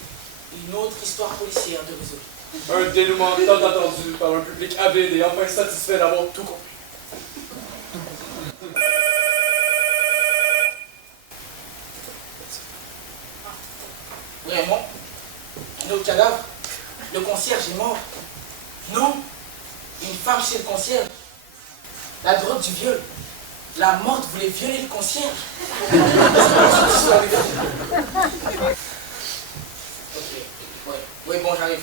Une autre histoire policière de résoudre. Un dénouement tant attendu par un public avide et enfin satisfait d'avoir tout compris. Vraiment? Un autre cadavre? Le concierge est mort? Non? Une femme chez le concierge? La drogue du viol? La morte voulait violer le concierge? Ok, oui, bon, j'arrive.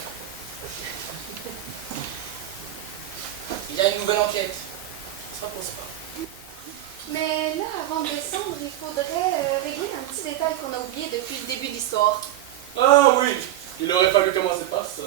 Il y a une nouvelle enquête. Ça pose pas. Mais là, avant de descendre, il faudrait régler un petit détail qu'on a oublié depuis le début de l'histoire. Ah oui, il aurait fallu commencer par ça.